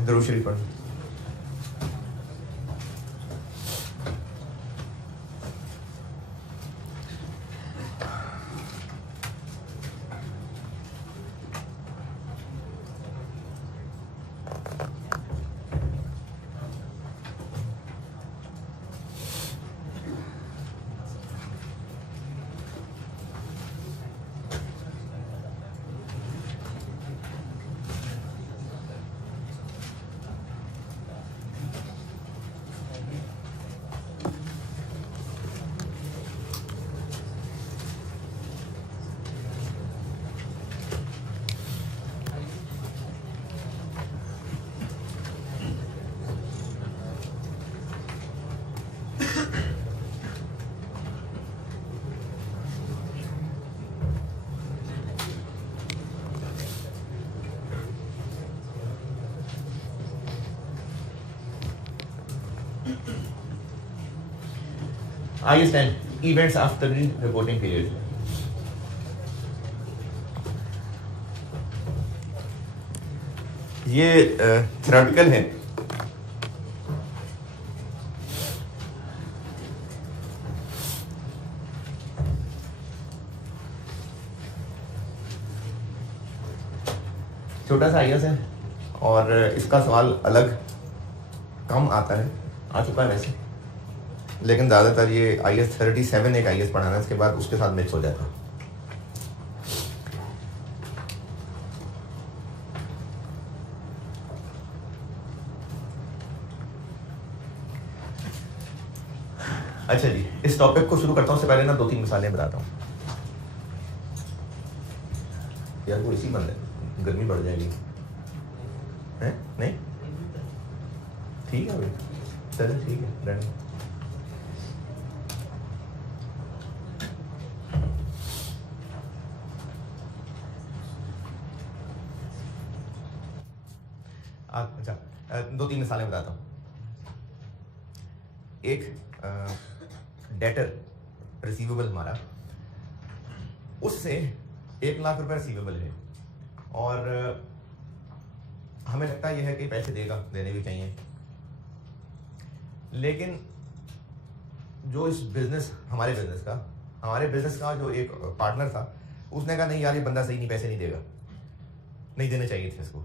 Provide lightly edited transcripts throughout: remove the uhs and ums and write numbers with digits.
दरूद शरीफ पढ़। IS 10 events after the reporting period. ये थ्योरेटिकल है। छोटा सा आईएस है और इसका सवाल अलग कम आता है, आ चुका है वैसे, लेकिन ज़्यादातर ये IS 37 एक IS पढ़ाना है, इसके बाद उसके साथ मिक्स हो जाता है। अच्छा जी, इस टॉपिक को शुरू करता हूँ, उससे पहले ना 2-3 मिसालें बताता हूँ। यार वो इसी बंद है, गर्मी बढ़ जाएगी है नहीं? ठीक है भाई, चलो ठीक है, रहने। अच्छा, 2-3 मिसालें बताता हूँ। एक डेटर रिसीवेबल हमारा, उससे 1 लाख रुपए रिसीवेबल है और हमें लगता यह है कि पैसे देगा, देने भी चाहिए, लेकिन जो इस बिजनेस हमारे बिजनेस का जो एक पार्टनर था, उसने कहा नहीं यार ये बंदा सही नहीं, पैसे नहीं देगा, नहीं देने चाहिए थे इसको।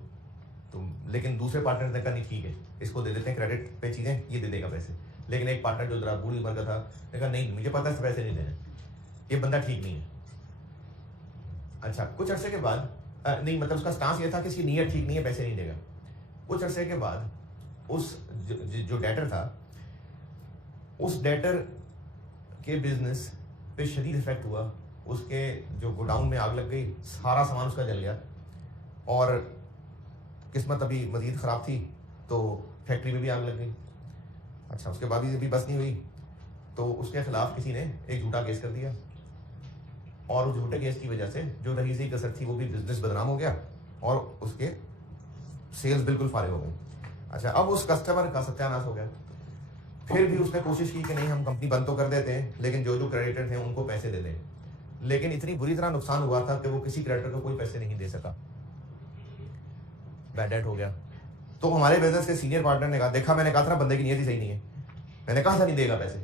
तो लेकिन दूसरे पार्टनर ने कहा नहीं ठीक है, इसको दे देते हैं क्रेडिट पे चीज़ें, ये दे देगा पैसे। लेकिन एक पार्टनर जो जरा बूढ़ी उम्र का था, ने कहा नहीं मुझे पता है पैसे नहीं देने, ये बंदा ठीक नहीं है। अच्छा, कुछ अरसे के बाद नहीं, मतलब उसका स्टांस ये था कि इसकी नीयत ठीक नहीं है, पैसे नहीं देगा। कुछ अरसे के बाद उस जो डेटर था, उस डेटर के बिजनेस पे शदीद इफेक्ट हुआ। उसके जो गोडाउन में आग लग गई, सारा सामान उसका जल गया और किस्मत अभी मजीद ख़राब थी तो फैक्ट्री में भी आग लग गई। अच्छा, उसके बाद भी बस नहीं हुई तो उसके खिलाफ किसी ने एक झूठा केस कर दिया और उस झूठे केस की वजह से जो रईसी कसर थी वो भी बिजनेस बदनाम हो गया और उसके सेल्स बिल्कुल फारे हो गए। अच्छा, अब उस कस्टमर का सत्यानाश हो गया। फिर भी उसने कोशिश की कि नहीं हम कंपनी बंद तो कर देते हैं, लेकिन जो जो क्रेडिटर थे उनको पैसे दे दें, लेकिन इतनी बुरी तरह नुकसान हुआ था कि वो किसी क्रेडिटर को कोई पैसे नहीं दे सका, बैड डेट हो गया। तो हमारे बिजनेस के सीनियर पार्टनर ने कहा, देखा मैंने कहा था ना बंदे की नीयत ही सही नहीं है, मैंने कहा था नहीं देगा पैसे।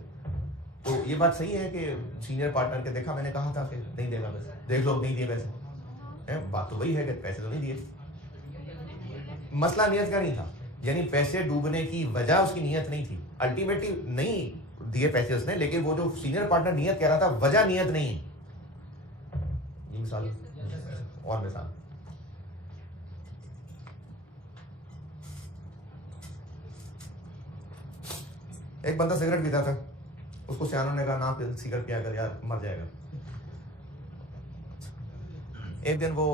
तो ये बात सही है कि सीनियर पार्टनर के देखा मैंने कहा था कि नहीं देगा पैसे, देख लो नहीं दिए पैसे। बात तो वही है कि पैसे तो नहीं दिए, मसला नीयत का नहीं था, यानी पैसे डूबने की वजह उसकी नीयत नहीं थी। अल्टीमेटली नहीं दिए पैसे उसने, लेकिन वो जो सीनियर पार्टनर नीयत कह रहा था, वजह नीयत नहीं है। ये मिसाल और मिसाल, एक बंदा सिगरेट पीता था, उसको सियानों ने कहा ना सिगरेट पिया कर यार मर जाएगा। एक दिन वो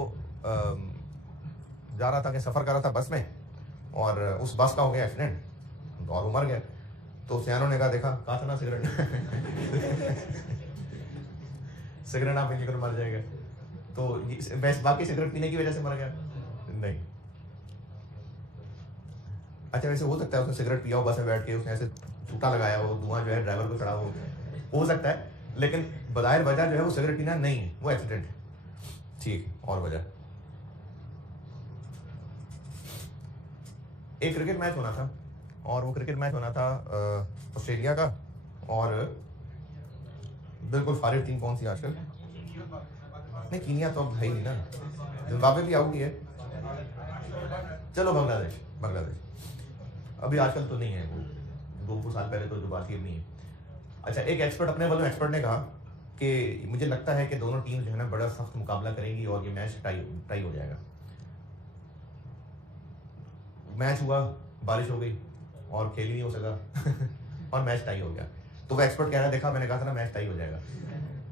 जा रहा था कि सफर कर रहा था बस में और उस बस का हो गया एक्सीडेंट और वो मर गया। तो सियानों ने कहा देखा था ना सिगरेट सिगरेट आप पीकर मर जाएगा, तो बाकी सिगरेट पीने की वजह से मर गया नहीं। अच्छा, वैसे हो सकता है उसने सिगरेट पिया हो, बस में बैठ के उसने ऐसे छूटा लगाया हो, धुआं जो है ड्राइवर को चढ़ा हो सकता है, लेकिन बजाय वजह जो है वो सिगरेट पीना नहीं है, वो एक्सीडेंट है। ठीक, और वजह एक क्रिकेट मैच होना था और वो क्रिकेट मैच होना था ऑस्ट्रेलिया का, और बिल्कुल फारिग टीम कौन सी आजकल, नहीं कीनिया तो अब है ही नहीं ना, जिम्बाब्वे भी आउट ही है, चलो बांग्लादेश, अभी आजकल तो नहीं है वो, 2 साल पहले तो जो बात ही नहीं है। अच्छा, एक एक्सपर्ट अपने वालों एक्सपर्ट ने कहा कि मुझे लगता है कि दोनों टीम जो है ना बड़ा सख्त मुकाबला करेंगी और ये मैच टाई हो जाएगा। मैच हुआ, बारिश हो गई और खेल ही नहीं हो सका और मैच टाई हो गया। तो वो एक्सपर्ट कह रहा है, देखा मैंने कहा था ना मैच टाई हो जाएगा।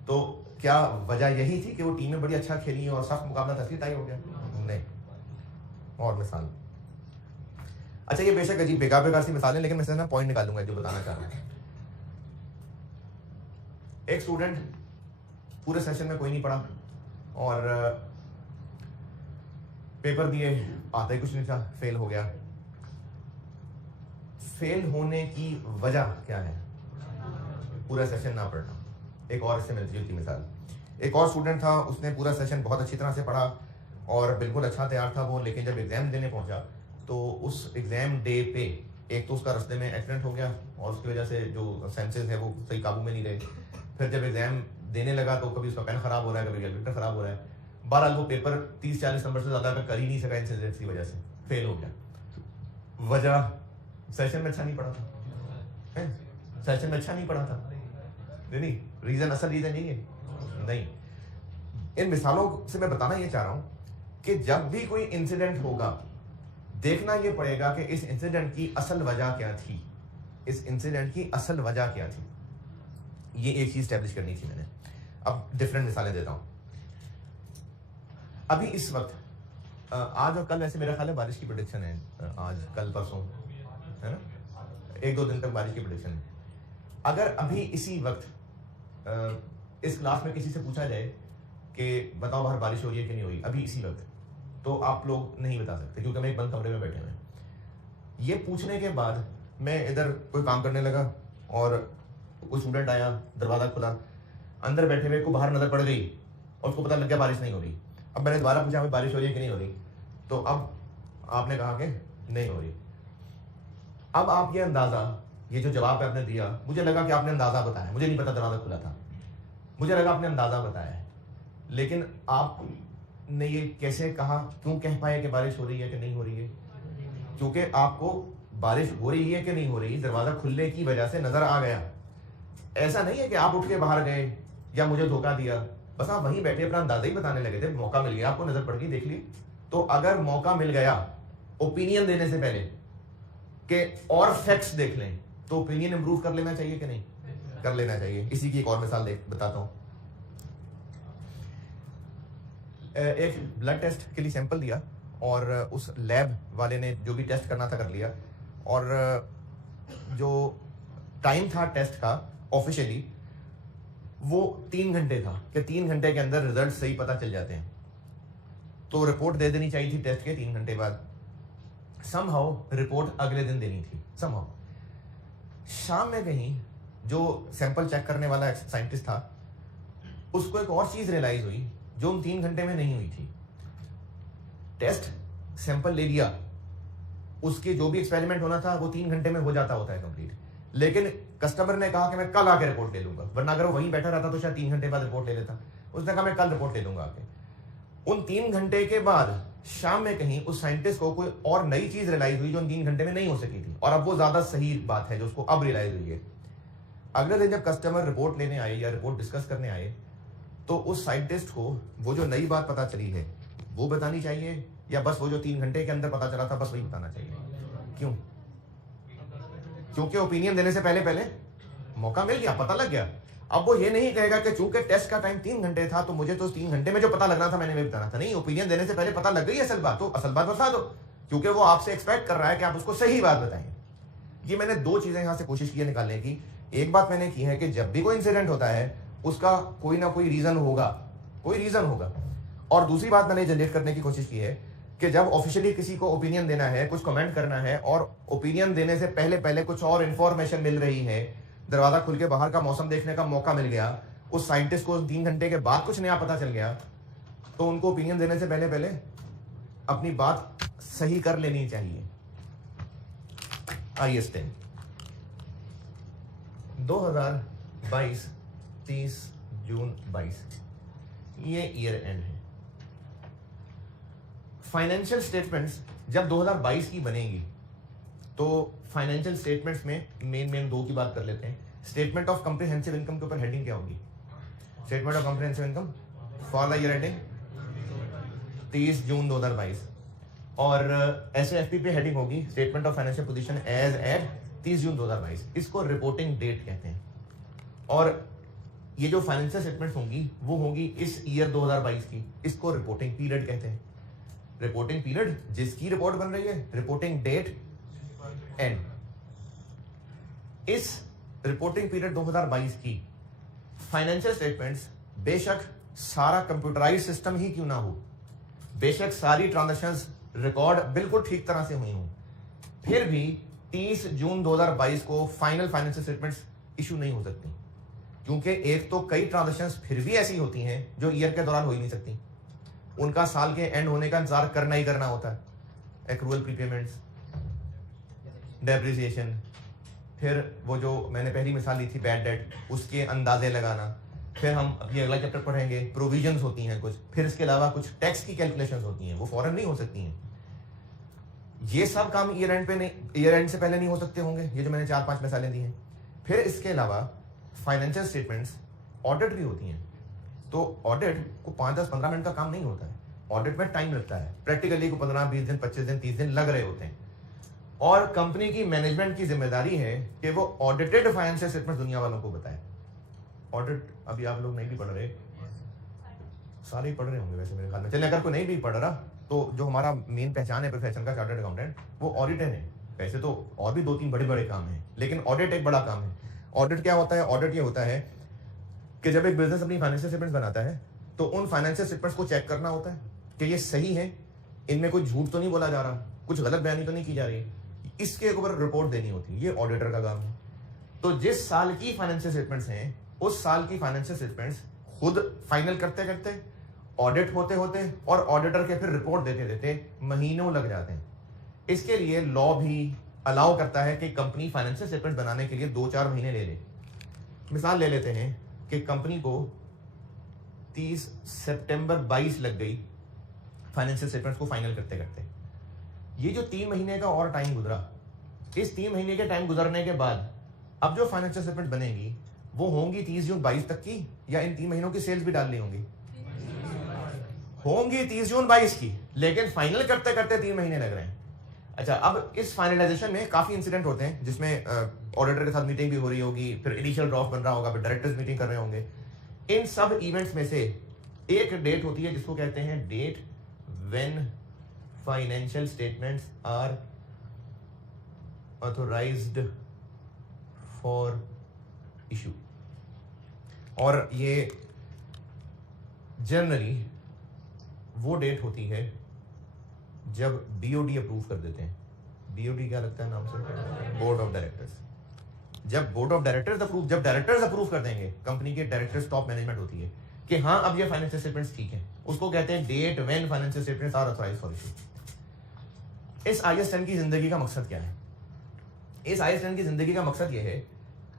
तो क्या वजह यही थी कि वो टीमें बड़ी अच्छा खेली और सख्त मुकाबला था इसलिए टाई हो गया? नहीं, और मिसाल। अच्छा, ये बेशक अजीब बेकार सी मिसाल है, लेकिन मैं ना पॉइंट निकालूंगा जो बताना चाह रहा हूँ। एक स्टूडेंट पूरे सेशन में कोई नहीं पढ़ा और पेपर दिए, आता ही कुछ नहीं था, फेल हो गया। फेल होने की वजह क्या है? पूरा सेशन ना पढ़ना। एक और इससे मिलती जुलती मिसाल, एक और स्टूडेंट था, उसने पूरा सेशन बहुत अच्छी तरह से पढ़ा और बिल्कुल अच्छा तैयार था वो, लेकिन जब एग्जाम देने पहुंचा तो उस एग्जाम डे पे एक तो उसका रास्ते में एक्सीडेंट हो गया और उसकी वजह से जो सेंसेस है वो सही काबू में नहीं रहे। फिर जब एग्जाम देने लगा तो कभी उसका पेन खराब हो रहा है, कभी कैलकुलेटर खराब हो रहा है। बहरहाल वो पेपर 30-40 नंबर से ज्यादा कर ही नहीं सका इंसिडेंट की वजह से, फेल हो गया। वजह सेशन में अच्छा नहीं पढ़ा था, सेशन में अच्छा नहीं पढ़ा था, नहीं, रीजन असल रीजन यही है नहीं। इन मिसालों से मैं बताना ये चाह रहा हूं कि जब भी कोई इंसिडेंट होगा देखना ये पड़ेगा कि इस इंसिडेंट की असल वजह क्या थी, इस इंसिडेंट की असल वजह क्या थी। ये एक चीज स्टैब्लिश करनी थी मैंने। अब डिफरेंट मिसालें देता हूं। अभी इस वक्त आज और कल वैसे मेरा ख्याल है बारिश की प्रेडिक्शन है, आज कल परसों है ना, 1-2 दिन तक बारिश की प्रेडिक्शन है। अगर अभी इसी वक्त इस क्लास में किसी से पूछा जाए कि बताओ बाहर बारिश हो रही है कि नहीं हो रही, अभी इसी वक्त, तो आप लोग नहीं बता सकते क्योंकि हम एक बंद कमरे में बैठे हुए हैं। ये पूछने के बाद मैं इधर कोई काम करने लगा और कोई स्टूडेंट आया, दरवाजा खुला, अंदर बैठे हुए को बाहर नजर पड़ गई और उसको पता लग गया बारिश नहीं हो रही। अब मैंने दोबारा पूछा हमें बारिश हो रही है कि नहीं हो रही, तो अब आपने कहा कि नहीं हो रही। अब आप ये अंदाजा, ये जो जवाब आपने दिया, मुझे लगा कि आपने अंदाजा बताया, मुझे नहीं पता दरवाजा खुला था, मुझे लगा आपने अंदाजा बताया है, लेकिन आपने ये कैसे कहा, क्यों कह पाए कि बारिश हो रही है कि नहीं हो रही है? क्योंकि आपको बारिश हो रही है कि नहीं हो रही दरवाजा खुलने की वजह से नजर आ गया। ऐसा नहीं है कि आप उठ के बाहर गए या मुझे धोखा दिया, बस आप वहीं बैठे अपना अंदाजा ही बताने लगे थे, मौका मिल गया आपको, नजर पड़ गई, देख ली। तो अगर मौका मिल गया ओपिनियन देने से पहले कि और फैक्ट्स देख लें, तो ओपिनियन इंप्रूव कर लेना चाहिए कि नहीं? कर लेना चाहिए। इसी की एक और मिसाल बताता हूं। एक ब्लड टेस्ट के लिए सैंपल दिया और उस लैब वाले ने जो भी टेस्ट करना था कर लिया, और जो टाइम था टेस्ट का ऑफिशियली वो 3 घंटे था कि 3 घंटे के अंदर रिजल्ट सही पता चल जाते हैं, तो रिपोर्ट दे देनी चाहिए थी टेस्ट के 3 घंटे बाद। समहाउ रिपोर्ट अगले दिन देनी थी। समहाउ शाम में कहीं जो सैंपल चेक करने वाला साइंटिस्ट था उसको एक और चीज रियलाइज हुई जो उन 3 घंटे में नहीं हुई थी। टेस्ट सैंपल ले लिया, उसके जो भी एक्सपेरिमेंट होना था वो 3 घंटे में हो जाता होता है कंप्लीट, लेकिन कस्टमर ने कहा कि मैं कल आके रिपोर्ट ले लूंगा, वरना अगर वो वहीं बैठा रहता तो शायद 3 घंटे बाद रिपोर्ट ले लेता। उसने कहा मैं कल रिपोर्ट ले लूंगा आके। उन 3 घंटे के बाद शाम में कहीं उस साइंटिस्ट को कोई और नई चीज रियलाइज हुई जो उन 3 घंटे में नहीं हो सकी थी, और अब वो ज्यादा सही बात है जो उसको अब रियलाइज हुई है। अगले दिन जब कस्टमर रिपोर्ट लेने आए या रिपोर्ट डिस्कस करने आए तो उस साइंटिस्ट को वो जो नई बात पता चली है वो बतानी चाहिए या बस वो जो 3 घंटे के अंदर पता चला था बस वही बताना चाहिए? क्यों? क्योंकि ओपिनियन देने से पहले मौका मिल गया, पता लग गया। अब वो ये नहीं कहेगा कि चूंकि टेस्ट का टाइम 3 घंटे था तो मुझे तो 3 घंटे में जो पता लगना था मैंने वही बताना था। नहीं, ओपिनियन देने से पहले पता लग गई असल बात, तो असल बात बता दो, क्योंकि वो आपसे एक्सपेक्ट कर रहा है कि आप उसको सही बात बताएं। ये मैंने 2 चीजें यहां से कोशिश की है निकालने की। एक बात मैंने की है कि जब भी कोई इंसिडेंट होता है उसका कोई ना कोई रीजन होगा, कोई रीजन होगा। और दूसरी बात मैंने जनरेट करने की कोशिश की है कि जब ऑफिशियली किसी को ओपिनियन देना है, कुछ कमेंट करना है, और ओपिनियन देने से पहले कुछ और इंफॉर्मेशन मिल रही है, दरवाजा खुल के बाहर का मौसम देखने का मौका मिल गया, उस साइंटिस्ट को 3 घंटे के बाद कुछ नया पता चल गया, तो उनको ओपिनियन देने से पहले अपनी बात सही कर लेनी चाहिए। IAS 10 2022 30 जून 22 ये ईयर एंड है। फाइनेंशियल स्टेटमेंट्स जब 2022 की बनेगी तो फाइनेंशियल स्टेटमेंट्स में मेन दो की बात कर लेते हैं। स्टेटमेंट ऑफ कॉम्प्रिहेंसिव इनकम के ऊपर हेडिंग क्या होगी? Statement of comprehensive income for the year ending 30 June 2022 और SOFP पे हेडिंग होगी statement of financial position as at 30 June 2022। इसको रिपोर्टिंग डेट कहते हैं। और ये जो फाइनेंशियल स्टेटमेंट्स होंगी वो होंगी इस ईयर 2022 की, इसको रिपोर्टिंग पीरियड कहते हैं। रिपोर्टिंग पीरियड जिसकी रिपोर्ट बन रही है, रिपोर्टिंग डेट एंड। इस रिपोर्टिंग पीरियड 2022 की फाइनेंशियल स्टेटमेंट्स बेशक सारा कंप्यूटराइज सिस्टम ही क्यों ना हो, बेशक सारी ट्रांजैक्शंस रिकॉर्ड बिल्कुल ठीक तरह से हुई हों, फिर भी 30 जून 2022 को फाइनल फाइनेंशियल स्टेटमेंट्स इशू नहीं हो सकती, क्योंकि एक तो कई ट्रांजैक्शंस फिर भी ऐसी होती हैं जो ईयर के दौरान हो ही नहीं सकती। उनका साल के एंड होने का इंतजार करना ही करना होता है। एक्रूअल प्रीपेमेंट्स, डेप्रिसिएशन, फिर वो जो मैंने पहली मिसाल ली थी बैड डेट, उसके अंदाजे लगाना, फिर हम अभी अगला चैप्टर पढ़ेंगे प्रोविजंस होती हैं कुछ, फिर इसके अलावा कुछ टैक्स की कैलकुलेशंस होती हैं, वो फौरन नहीं हो सकती हैं। ये सब काम ईयर एंड पे नहीं, ईयर एंड से पहले नहीं हो सकते होंगे, ये जो मैंने 4-5 मिसालें दी हैं। फिर इसके अलावा फाइनेंशियल स्टेटमेंट्स ऑडिट भी होती हैं, तो ऑडिट को 5-10-15 मिनट का काम नहीं होता है। ऑडिट में टाइम लगता है, प्रैक्टिकली को 15-20 दिन, 25 दिन, 30 दिन लग रहे होते हैं। और कंपनी की मैनेजमेंट की जिम्मेदारी है कि वो ऑडिटेड फाइनेंशियल स्टेटमेंट दुनिया वालों को बताए। ऑडिट अभी आप लोग नहीं भी पढ़ रहे, सारे ही पढ़ रहे होंगे वैसे मेरे ख्याल में। चलिए अगर कोई नहीं भी पढ़ रहा तो जो हमारा मेन पहचान है प्रोफेशन का चार्टर्ड अकाउंटेंट, वो ऑडिटर है। वैसे तो और भी 2-3 बड़े काम हैं, लेकिन ऑडिट एक बड़ा काम है। ऑडिट क्या होता है? ऑडिट ये होता है कि जब एक बिजनेस अपनी फाइनेंशियल स्टेटमेंट्स बनाता है तो उन फाइनेंशियल स्टेटमेंट्स को चेक करना होता है कि ये सही है, इनमें कोई झूठ तो नहीं बोला जा रहा, कुछ गलत बयानी तो नहीं की जा रही, इसके ऊपर रिपोर्ट देनी होती है। ये ऑडिटर का काम है। तो जिस साल की फाइनेंशियल स्टेटमेंट्स हैं उस साल की फाइनेंशियल स्टेटमेंट्स खुद फाइनल करते करते, ऑडिट होते होते और ऑडिटर के फिर रिपोर्ट देते देते महीनों लग जाते हैं। इसके लिए लॉ भी अलाउ करता है कि कंपनी फाइनेंशियल स्टेटमेंट बनाने के लिए 2-4 महीने ले ले। मिसाल ले लेते हैं कि कंपनी को 30 सितंबर 22 लग गई फाइनेंशियल स्टेटमेंट्स को फाइनल करते करते। ये जो 3 महीने का और टाइम गुजरा, इस 3 महीने के टाइम गुजरने के बाद अब जो फाइनेंशियल स्टेटमेंट बनेगी वो होंगी 30 जून 22 तक की, या इन 3 महीनों की सेल्स भी डालनी होंगी? होंगी 30 जून 22 की, लेकिन फाइनल करते करते 3 महीने लग रहे हैं। अच्छा, अब इस फाइनलाइजेशन में काफी इंसिडेंट होते हैं जिसमें ऑडिटर के साथ मीटिंग भी हो रही होगी, फिर इनिशियल ड्राफ्ट बन रहा होगा, फिर डायरेक्टर्स मीटिंग कर रहे होंगे। इन सब इवेंट्स में से एक डेट होती है जिसको कहते हैं date when financial statements are authorised for issue. और ये जनरली वो डेट होती है जब BOD अप्रूव कर देते हैं। BOD क्या लगता है नाम से? Board of directors. जब बोर्ड ऑफ डायरेक्टर्स अप्रूव, जब डायरेक्टर्स अप्रूव कर देंगे, कंपनी के डायरेक्टर्स टॉप मैनेजमेंट होती है कि हाँ अब ये फाइनेंशियल स्टेटमेंट्स ठीक है, उसको कहते हैं date when financial statements are authorised for issue. इस IAS 10 की जिंदगी का मकसद क्या है? इस IAS 10 की जिंदगी का मकसद ये है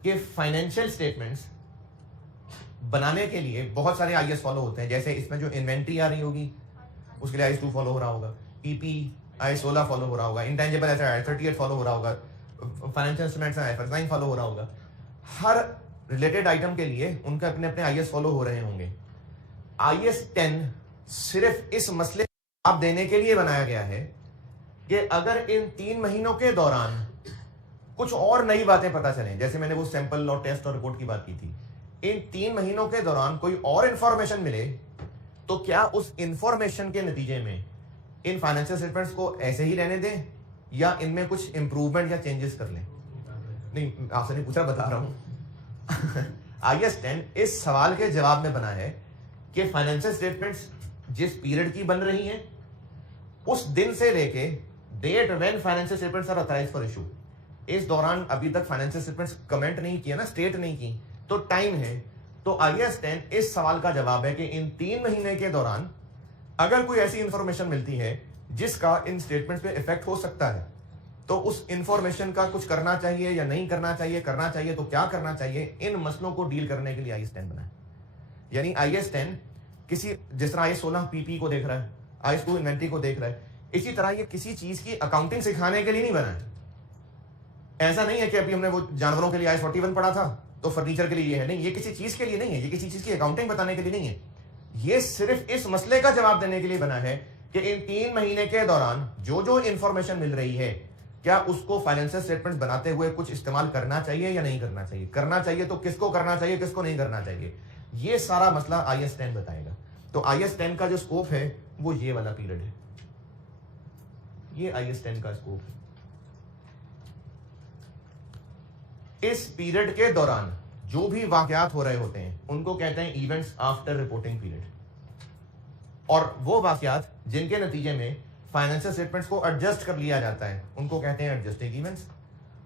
कि फाइनेंशियल स्टेटमेंट्स बनाने के लिए बहुत सारे IAS फॉलो होते हैं। जैसे इसमें जो इन्वेंट्री आ रही होगी उसके लिए IAS 2 फॉलो हो रहा होगा, PP IAS 16 फॉलो हो रहा होगा, इंटेंजिबल IAS 38 फॉलो हो रहा होगा, फाइनेंशियल इंस्ट्रूमेंट्स IFRS 9 फॉलो हो रहा होगा। हर रिलेटेड आइटम के लिए उनके अपने अपने IAS फॉलो हो रहे होंगे। IAS 10 सिर्फ इस मसले का जवाब देने के लिए बनाया गया है कि अगर इन 3 महीनों के दौरान कुछ और नई बातें पता चलें, जैसे मैंने वो सैंपल और टेस्ट और रिपोर्ट की बात की थी, इन 3 महीनों के दौरान कोई और इंफॉर्मेशन मिले तो क्या उस इंफॉर्मेशन के नतीजे में इन फाइनेंशियल स्टेटमेंट्स को ऐसे ही रहने दें या इनमें कुछ इंप्रूवमेंट या चेंजेस कर लें? नहीं, आपसे नहीं पूछा, बता रहा हूं। IAS 10 इस सवाल के जवाब में बना है कि फाइनेंशियल स्टेटमेंट्स जिस पीरियड की बन रही हैं उस दिन से लेके date when financial statements are authorised for issue, इस दौरान अभी तक फाइनेंशियल स्टेटमेंट्स कमेंट नहीं किया ना, स्टेट नहीं की, तो टाइम है। तो IAS 10 इस सवाल का जवाब है कि इन 3 महीने के दौरान अगर कोई ऐसी इंफॉर्मेशन मिलती है जिसका इन स्टेटमेंट्स पे इफेक्ट हो सकता है, तो उस इंफॉर्मेशन का कुछ करना चाहिए या नहीं करना चाहिए, करना चाहिए तो क्या करना चाहिए, इन मसलों को डील करने के लिए IS 10 बना है। यानी IS 10 किसी, जिस तरह IS 16 PP को देख रहा है, IS 2 इन्वेंट्री को देख रहा है, इसी तरह ये किसी चीज की अकाउंटिंग सिखाने के लिए नहीं बना है। ऐसा नहीं है कि अभी हमने वो जानवरों के लिए IS 41 पढ़ा था तो फर्नीचर के लिए ये है, नहीं, ये किसी चीज के लिए नहीं है, ये किसी चीज की अकाउंटिंग बताने के लिए नहीं है। ये सिर्फ इस मसले का जवाब देने के लिए बना है कि इन 3 महीने के दौरान जो जो इंफॉर्मेशन मिल रही है, क्या उसको फाइनेंशियल स्टेटमेंट बनाते हुए कुछ इस्तेमाल करना चाहिए या नहीं करना चाहिए, करना चाहिए तो किसको करना चाहिए, किसको नहीं करना चाहिए, ये सारा मसला IS 10 बताएगा। तो IS 10 का जो स्कोप है वो ये वाला पीरियड है, ये IS 10 का स्कोप है। इस पीरियड के दौरान जो भी वाकयात हो रहे होते हैं उनको कहते हैं इवेंट्स आफ्टर रिपोर्टिंग पीरियड, और वो वाकयात जिनके नतीजे में फाइनेंशियल स्टेटमेंट्स को एडजस्ट कर लिया जाता है उनको कहते हैं एडजस्टिंग इवेंट्स,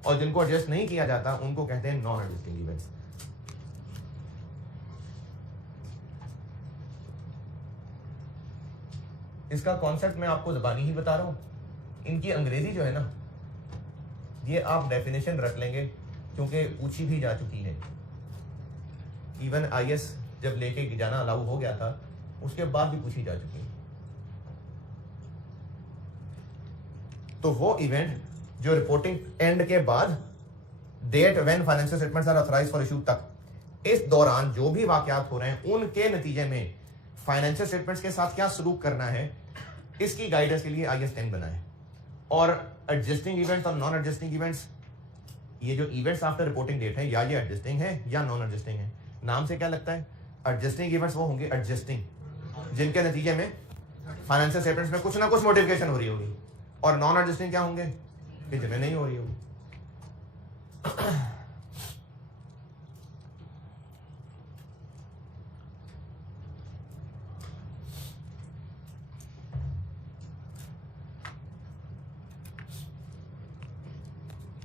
और जिनको एडजस्ट नहीं किया जाता उनको कहते हैं नॉन एडजस्टिंग इवेंट्स। इसका कॉन्सेप्ट मैं आपको ज़बानी ही बता रहा हूं, इनकी अंग्रेजी जो है ना, ये आप डेफिनेशन रख लेंगे क्योंकि पूछी भी जा चुकी है। इवन IS जब लेके जाना अलाउ हो गया था उसके बाद भी पूछी जा चुकी है। तो वो इवेंट जो रिपोर्टिंग एंड के बाद date when financial statements are authorised for issue तक, इस दौरान जो भी वाकयात हो रहे हैं उनके नतीजे में फाइनेंशियल स्टेटमेंट्स के साथ क्या सलूक करना है, इसकी गाइडेंस के लिए IS 10 बना है। और एडजस्टिंग इवेंट्स और नॉन एडजस्टिंग इवेंट्स, ये जो इवेंट्स आफ्टर रिपोर्टिंग डेट है, या ये एडजस्टिंग है या नॉन एडजस्टिंग है। नाम से क्या लगता है, एडजस्टिंग इवेंट्स वो होंगे एडजस्टिंग जिनके नतीजे में फाइनेंशियल स्टेटमेंट्स में कुछ ना कुछ मॉडिफिकेशन हो रही होगी, और नॉन एडजस्टिंग क्या होंगे कि जिन्हें नहीं हो रही होगी।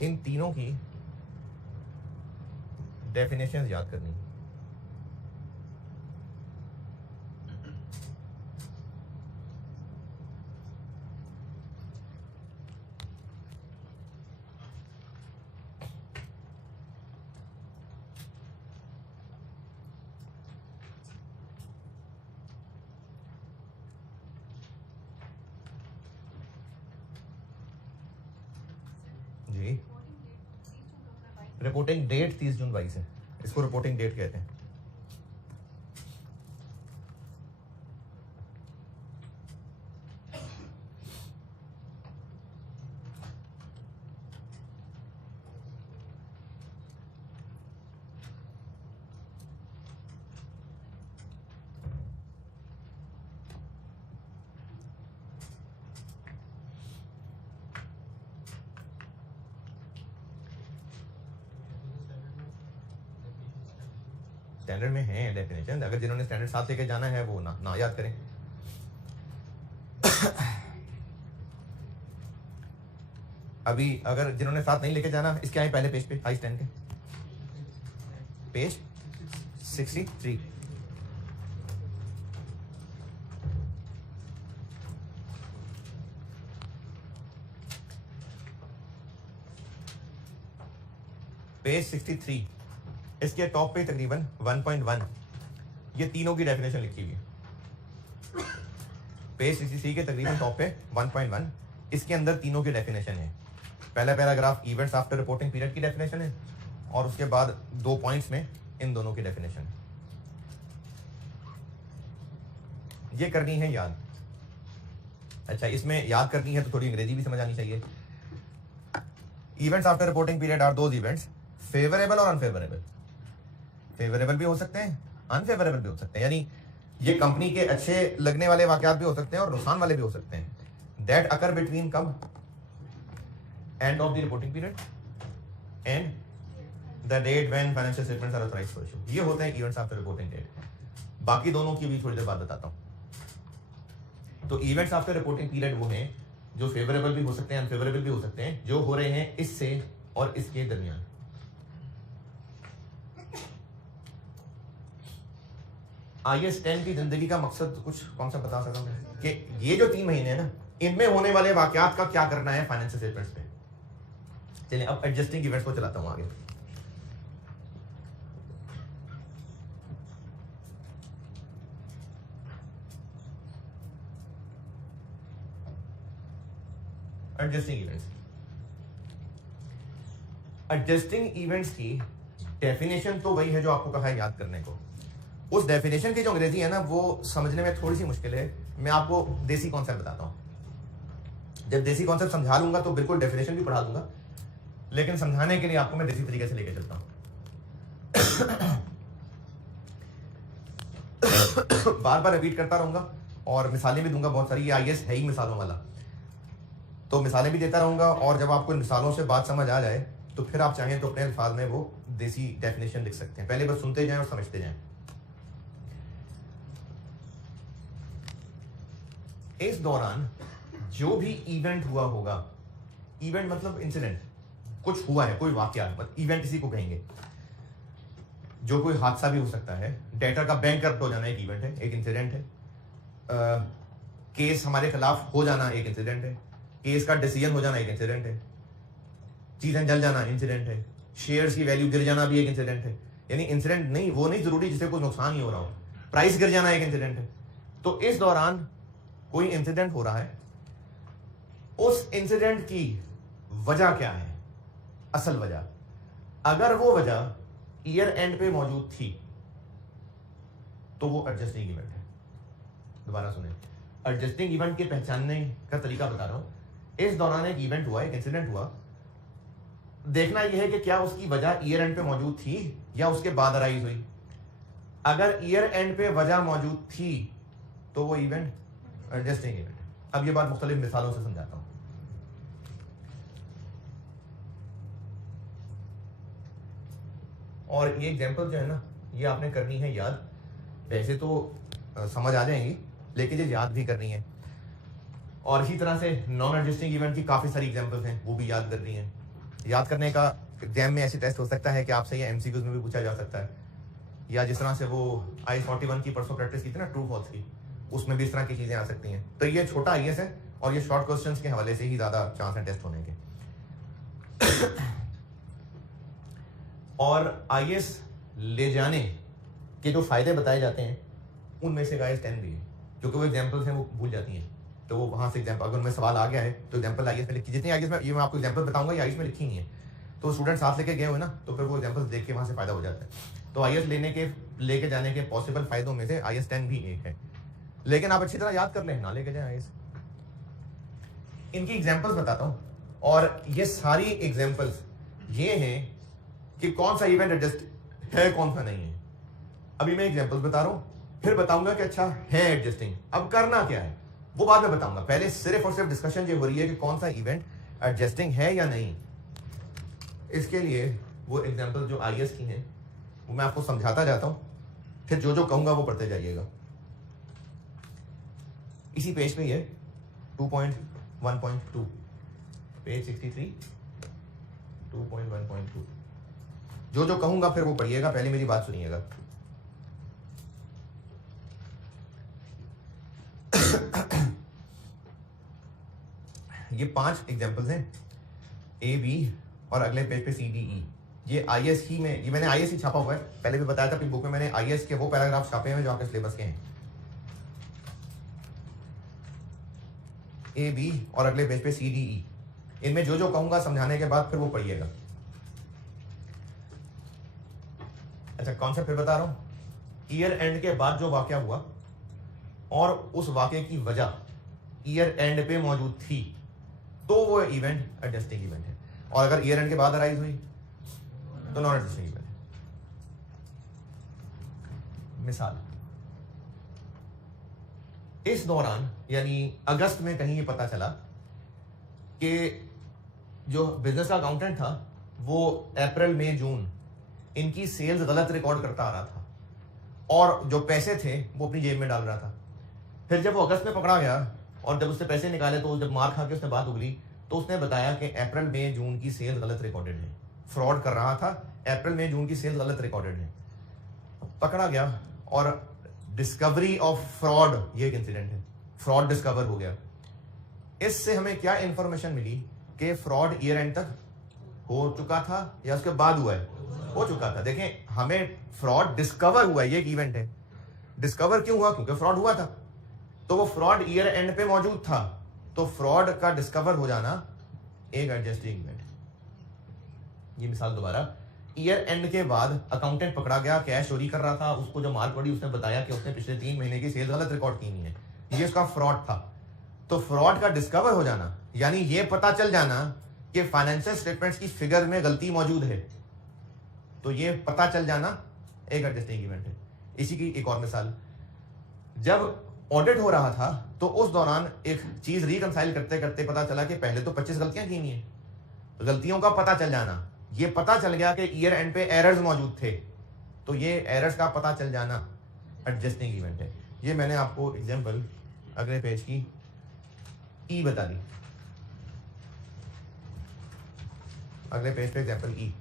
इन तीनों की डेफिनेशंस याद करनी है। जी, रिपोर्टिंग डेट 30 जून 22 है, इसको रिपोर्टिंग डेट कहते हैं। स्टैंडर्ड में है डेफिनेशन, अगर जिन्होंने स्टैंडर्ड साथ लेके जाना है वो ना याद करें। अभी अगर जिन्होंने साथ नहीं लेके जाना, इसके आए पहले पेज पे IS 10 के पेज 63। पेज 63, इसके टॉप पे तकरीबन 1.1 ये तीनों की डेफिनेशन लिखी हुई है। पेज 63 के तकरीबन टॉप पे 1.1 इसके अंदर तीनों की डेफिनेशन है। पहला paragraph events after reporting period की डेफिनेशन है, और उसके बाद 2 पॉइंट्स में इन दोनों की डेफिनेशन है। ये करनी है याद। अच्छा, इसमें याद करनी है तो थोड़ी अंग्रेजी भी समझ आनी चाहिए। Events after reporting period are those events favourable और अनफेवरेबल। फेवरेबल भी हो सकते हैं, अनफेवरेबल भी हो सकते हैं, यानी ये कंपनी के अच्छे लगने वाले वाकयात भी हो सकते हैं और नुकसान वाले भी हो सकते हैं। दैट अकर बिटवीन कब, end of the reporting period and the date when financial statements are authorised for issue. ये होते हैं इवेंट्स आफ्टर रिपोर्टिंग डेट। बाकी दोनों की भी थोड़ी देर बाद बताता हूं। तो इवेंट्स आफ्टर रिपोर्टिंग पीरियड वो हैं जो फेवरेबल भी हो सकते हैं, अनफेवरेबल भी हो सकते हैं, जो हो रहे हैं इससे और इसके दरमियान। IS 10 की जिंदगी का मकसद कुछ कौन सा बता सकता हूं कि ये जो 3 महीने हैं ना, इनमें होने वाले वाकयात का क्या करना है फाइनेंशियल स्टेटमेंट्स पे। चलिए अब एडजस्टिंग इवेंट्स को चलाता हूं आगे। एडजस्टिंग इवेंट्स, एडजस्टिंग इवेंट्स की डेफिनेशन तो वही है जो आपको कहा है याद करने को। उस डेफिनेशन की जो अंग्रेजी है ना वो समझने में थोड़ी सी मुश्किल है। मैं आपको देसी कॉन्सेप्ट बताता हूं। जब देसी कॉन्सेप्ट समझा लूंगा तो बिल्कुल डेफिनेशन भी पढ़ा दूंगा, लेकिन समझाने के लिए आपको मैं देसी तरीके से लेके चलता हूं। बार बार रिपीट करता रहूंगा और मिसालें भी दूंगा बहुत सारी। ये आईएएस है ही मिसालों वाला, तो मिसालें भी देता रहूंगा, और जब आपको इन मिसालों से बात समझ आ जाए तो फिर आप चाहें तो अपने अल्फाज में वो देसी डेफिनेशन लिख सकते हैं। पहले बस सुनते जाएं और समझते जाएं। इस दौरान जो भी इवेंट हुआ होगा, इवेंट मतलब इंसिडेंट, कुछ हुआ है, कोई वाकया, मतलब इवेंट इसी को कहेंगे। जो कोई हादसा भी हो सकता है, डेटा का बैंक करप्ट हो जाना एक इवेंट है, एक इंसिडेंट है। केस हमारे खिलाफ हो जाना एक इंसिडेंट है। केस का डिसीजन हो जाना एक इंसिडेंट है। चीजें जल जाना इंसिडेंट है। शेयर्स की वैल्यू गिर जाना भी एक इंसिडेंट है। यानी इंसिडेंट नहीं, वो नहीं जरूरी जिससे कोई नुकसान ही हो रहा हो, प्राइस गिर जाना एक इंसिडेंट है। तो इस दौरान कोई इंसिडेंट हो रहा है, उस इंसिडेंट की वजह क्या है, असल वजह, अगर वो वजह ईयर एंड पे मौजूद थी तो वो एडजस्टिंग इवेंट है। दोबारा सुने, एडजस्टिंग इवेंट के पहचानने का तरीका बता रहा हूं। इस दौरान एक इवेंट हुआ, एक इंसिडेंट हुआ, देखना यह है कि क्या उसकी वजह ईयर एंड पे मौजूद थी या उसके बाद अराइज हुई। अगर ईयर एंड पे वजह मौजूद थी तो वो इवेंट एडजस्टिंग इवेंट है। अब ये बात मुख्तलिफ मिसालों से समझाता हूं। और ये एग्जांपल जो है ना, ये आपने करनी है याद। वैसे तो समझ आ जाएंगी, लेकिन ये याद भी करनी है। और इसी तरह से नॉन एडजस्टिंग इवेंट की काफी सारी एग्जांपल्स हैं, वो भी याद करनी है। याद करने का एग्जाम में ऐसे टेस्ट हो सकता है कि आपसे ये एमसीक्यूज में भी पूछा जा सकता है, या जिस तरह से वो IS41 की परसों प्रैक्टिस की थी ना, ट्रू फॉल्स की, उसमें भी इस तरह की चीजें आ सकती हैं। तो ये छोटा आईएएस है और ये शॉर्ट क्वेश्चंस के हवाले से ही ज्यादा चांस है टेस्ट होने के। और आईएएस ले जाने के जो फायदे बताए जाते हैं उनमें से IS10 भी है, क्योंकि वो एग्जांपल्स हैं वो भूल जाती हैं। तो वो वहां से एग्जांपल, अगर उनमें सवाल आ गया है तो एग्जांपल आईएएस में लिखी, जितनी आईएएस में ये मैं आपको एग्जांपल बताऊंगा ये आईएएस में लिखी नहीं है, तो स्टूडेंट साथ लेके गए हुए ना, तो फिर वो एग्जांपल्स देख के वहां से फायदा हो जाता है। तो आईएएस लेके जाने के पॉसिबल फायदों में से IS10 भी एक है, लेकिन आप अच्छी तरह याद कर लें, ना लेके जाए आईएएस। इनकी एग्जांपल्स बताता हूं, और ये सारी एग्जांपल्स ये हैं कि कौन सा इवेंट एडजस्ट है, कौन सा नहीं है। अभी मैं एग्जांपल्स बता रहा हूं, फिर बताऊंगा कि अच्छा है एडजस्टिंग, अब करना क्या है वो बाद में बताऊंगा। पहले सिर्फ और सिर्फ डिस्कशन ये हो रही है कि कौन सा इवेंट एडजस्टिंग है या नहीं। इसके लिए वो एग्जांपल जो आईएएस की हैं वो मैं आपको समझाता जाता हूं, फिर जो जो कहूंगा वो पढ़ते जाइएगा। इसी पेज पे ये 2.1.2 पेज 63 2.1.2, जो जो कहूंगा फिर वो पढ़िएगा, पहले मेरी बात सुनिएगा। ये 5 एग्जांपल्स हैं, ए बी और अगले पेज पे सी डी ई। ये आईएएस ही में, ये मैंने आईएएस ही छापा हुआ है, पहले भी बताया था अपनी बुक में मैंने आईएएस के वो पैराग्राफ छापे हैं जो आपके सिलेबस के हैं। ए बी और अगले पेज पे सी डी ई, इनमें जो जो कहूंगा समझाने के बाद फिर वो पढ़िएगा। अच्छा, कॉन्सेप्ट फिर बता रहा हूं। ईयर एंड के बाद जो वाकया हुआ और उस वाकये की वजह ईयर एंड पे मौजूद थी तो वो इवेंट एडजस्टिंग इवेंट है, और अगर ईयर एंड के बाद अराइज हुई तो नॉन एडजस्टिंग इवेंट है। मिसाल, इस दौरान यानी अगस्त में कहीं ये पता चला कि जो बिजनेस का अकाउंटेंट था वो अप्रैल मई जून इनकी सेल्स गलत रिकॉर्ड करता आ रहा था, और जो पैसे थे वो अपनी जेब में डाल रहा था। फिर जब वो अगस्त में पकड़ा गया और जब उससे पैसे निकाले तो जब मार खा के उसने बात उगली तो उसने बताया कि अप्रैल मई जून की सेल्स गलत रिकॉर्डेड है, फ्रॉड कर रहा था, अप्रैल मई जून की सेल्स गलत रिकॉर्डेड है। पकड़ा गया और डिस्कवरी ऑफ फ्रॉड, ये एक इंसिडेंट है, फ्रॉड डिस्कवर हो गया। इससे हमें क्या इंफॉर्मेशन मिली कि फ्रॉड ईयर एंड तक हो चुका था या उसके बाद हुआ है? हो चुका था। देखें, हमें फ्रॉड डिस्कवर हुआ है, ये एक इवेंट है। डिस्कवर क्यों हुआ? क्योंकि फ्रॉड हुआ था। तो वो फ्रॉड ईयर एंड पे मौजूद था, तो फ्रॉड का डिस्कवर हो जाना एक एडजस्टिंग इवेंट। ये मिसाल दोबारा, ईयर एंड के बाद अकाउंटेंट पकड़ा गया, कैश चोरी कर रहा था, उसको जो माल पड़ी उसने बताया कि उसने पिछले 3 महीने की सेल्स गलत रिकॉर्ड की नहीं है, ये उसका फ्रॉड था। तो फ्रॉड का डिस्कवर हो जाना यानी ये पता चल जाना कि फाइनेंशियल स्टेटमेंट्स की फिगर में गलती मौजूद है, तो ये पता चल जाना एक एडजस्टिंग इवेंट है। इसी की एक और मिसाल, जब ऑडिट हो रहा था तो उस दौरान एक चीज रिकंसाइल करते करते पता चला कि पहले तो 25 गलतियां की हुई हैं। गलतियों का पता चल जाना, ये पता चल गया कि ईयर एंड पे एरर्स मौजूद थे, तो ये एरर्स का पता चल जाना एडजस्टिंग इवेंट है। ये मैंने आपको एग्जांपल अगले पेज की ई बता दी। अगले पेज पे एग्जांपल ई।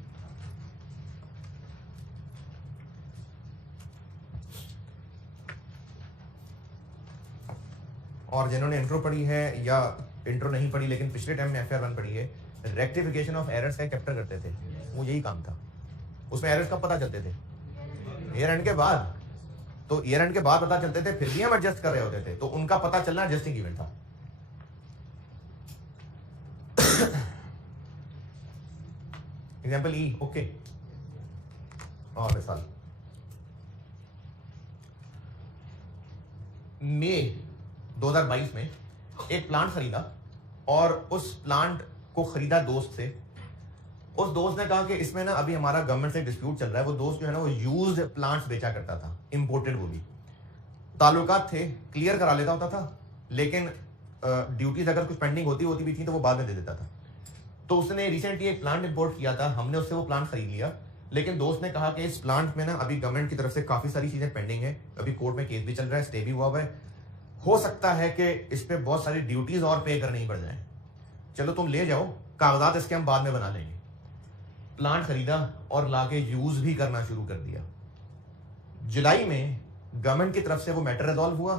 और जिन्होंने इंट्रो पढ़ी है या इंट्रो नहीं पढ़ी लेकिन पिछले टाइम में FR1 पढ़ी है, रेक्टिफिकेशन ऑफ एरर्स का कैप्चर करते थे, वो यही काम था। उसमें एरर्स कब पता चलते थे? ईयर एंड के बाद। तो ईयर एंड के बाद पता चलते थे, फिर भी हम एडजस्ट कर रहे होते थे, तो उनका पता चलना एडजस्टिंग इवेंट था। एग्जाम्पल ई, ओके। और मिसाल, मई 2022 में एक प्लांट खरीदा और उस प्लांट को खरीदा दोस्त से। उस दोस्त ने कहा कि इसमें ना अभी हमारा गवर्नमेंट से डिस्प्यूट चल रहा है। वो दोस्त जो है ना वो यूज्ड प्लांट्स बेचा करता था, इंपोर्टेड, वो भी ताल्लुकात थे, क्लियर करा लेता होता था, लेकिन ड्यूटीज अगर कुछ पेंडिंग होती भी थी तो वो बाद में दे देता था। तो उसने रिसेंटली एक प्लांट इंपोर्ट किया था, हमने उससे वो प्लांट खरीद लिया, लेकिन दोस्त ने कहा कि इस प्लांट में ना अभी गवर्नमेंट की तरफ से काफी सारी चीजें पेंडिंग है, अभी कोर्ट में केस भी चल रहा है, स्टे भी हुआ है, हो सकता है कि इस पे बहुत सारी ड्यूटीज और पे करनी पड़ जाए, चलो तुम ले जाओ, कागजात इसके हम बाद में बना लेंगे। प्लांट खरीदा और लाके यूज भी करना शुरू कर दिया। जुलाई में गवर्नमेंट की तरफ से वो मैटर रिजॉल्व हुआ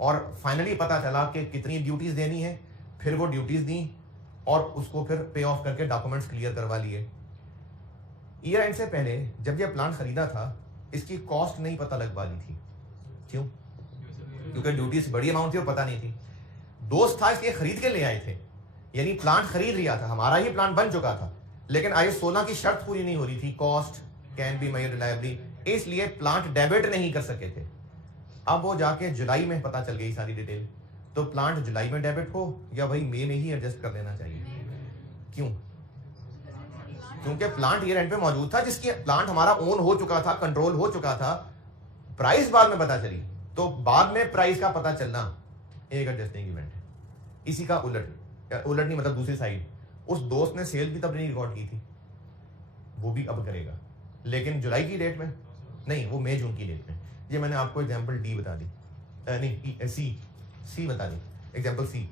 और फाइनली पता चला कि कितनी ड्यूटीज देनी है, फिर वो ड्यूटीज दी और उसको फिर पे ऑफ करके डॉक्यूमेंट्स क्लियर करवा लिए। ईयर एंड से पहले जब ये प्लांट खरीदा था इसकी कॉस्ट नहीं पता लग पा रही थी। क्यों? क्योंकि ड्यूटीज बड़ी अमाउंट थी और पता नहीं थी। दोस्त था इसलिए खरीद के ले आए थे, यानी प्लांट खरीद लिया था, हमारा ही प्लांट बन चुका था, लेकिन IS 16 की शर्त पूरी नहीं हो रही थी, cost can be made reliably, इसलिए प्लांट डेबिट नहीं कर सके थे। अब वो जाके जुलाई में पता चल गई सारी डिटेल, तो प्लांट जुलाई में डेबिट हो या भाई मई में ही एडजस्ट कर लेना चाहिए। क्यों? क्योंकि प्लांट ईयर एंड पे मौजूद था, जिसकी प्लांट हमारा ओन हो चुका था, कंट्रोल हो चुका था, प्राइस बाद में पता चली, तो बाद में प्राइस का पता चलना एक एडजस्टिंग इवेंट है। इसी का उलट नहीं, मतलब दूसरी साइड, उस दोस्त ने सेल भी तब नहीं रिकॉर्ड की थी, वो भी अब करेगा, लेकिन जुलाई की डेट में नहीं, वो मई जून की डेट में। ये मैंने आपको एग्जांपल डी बता दी, नहीं सी बता दी, example C.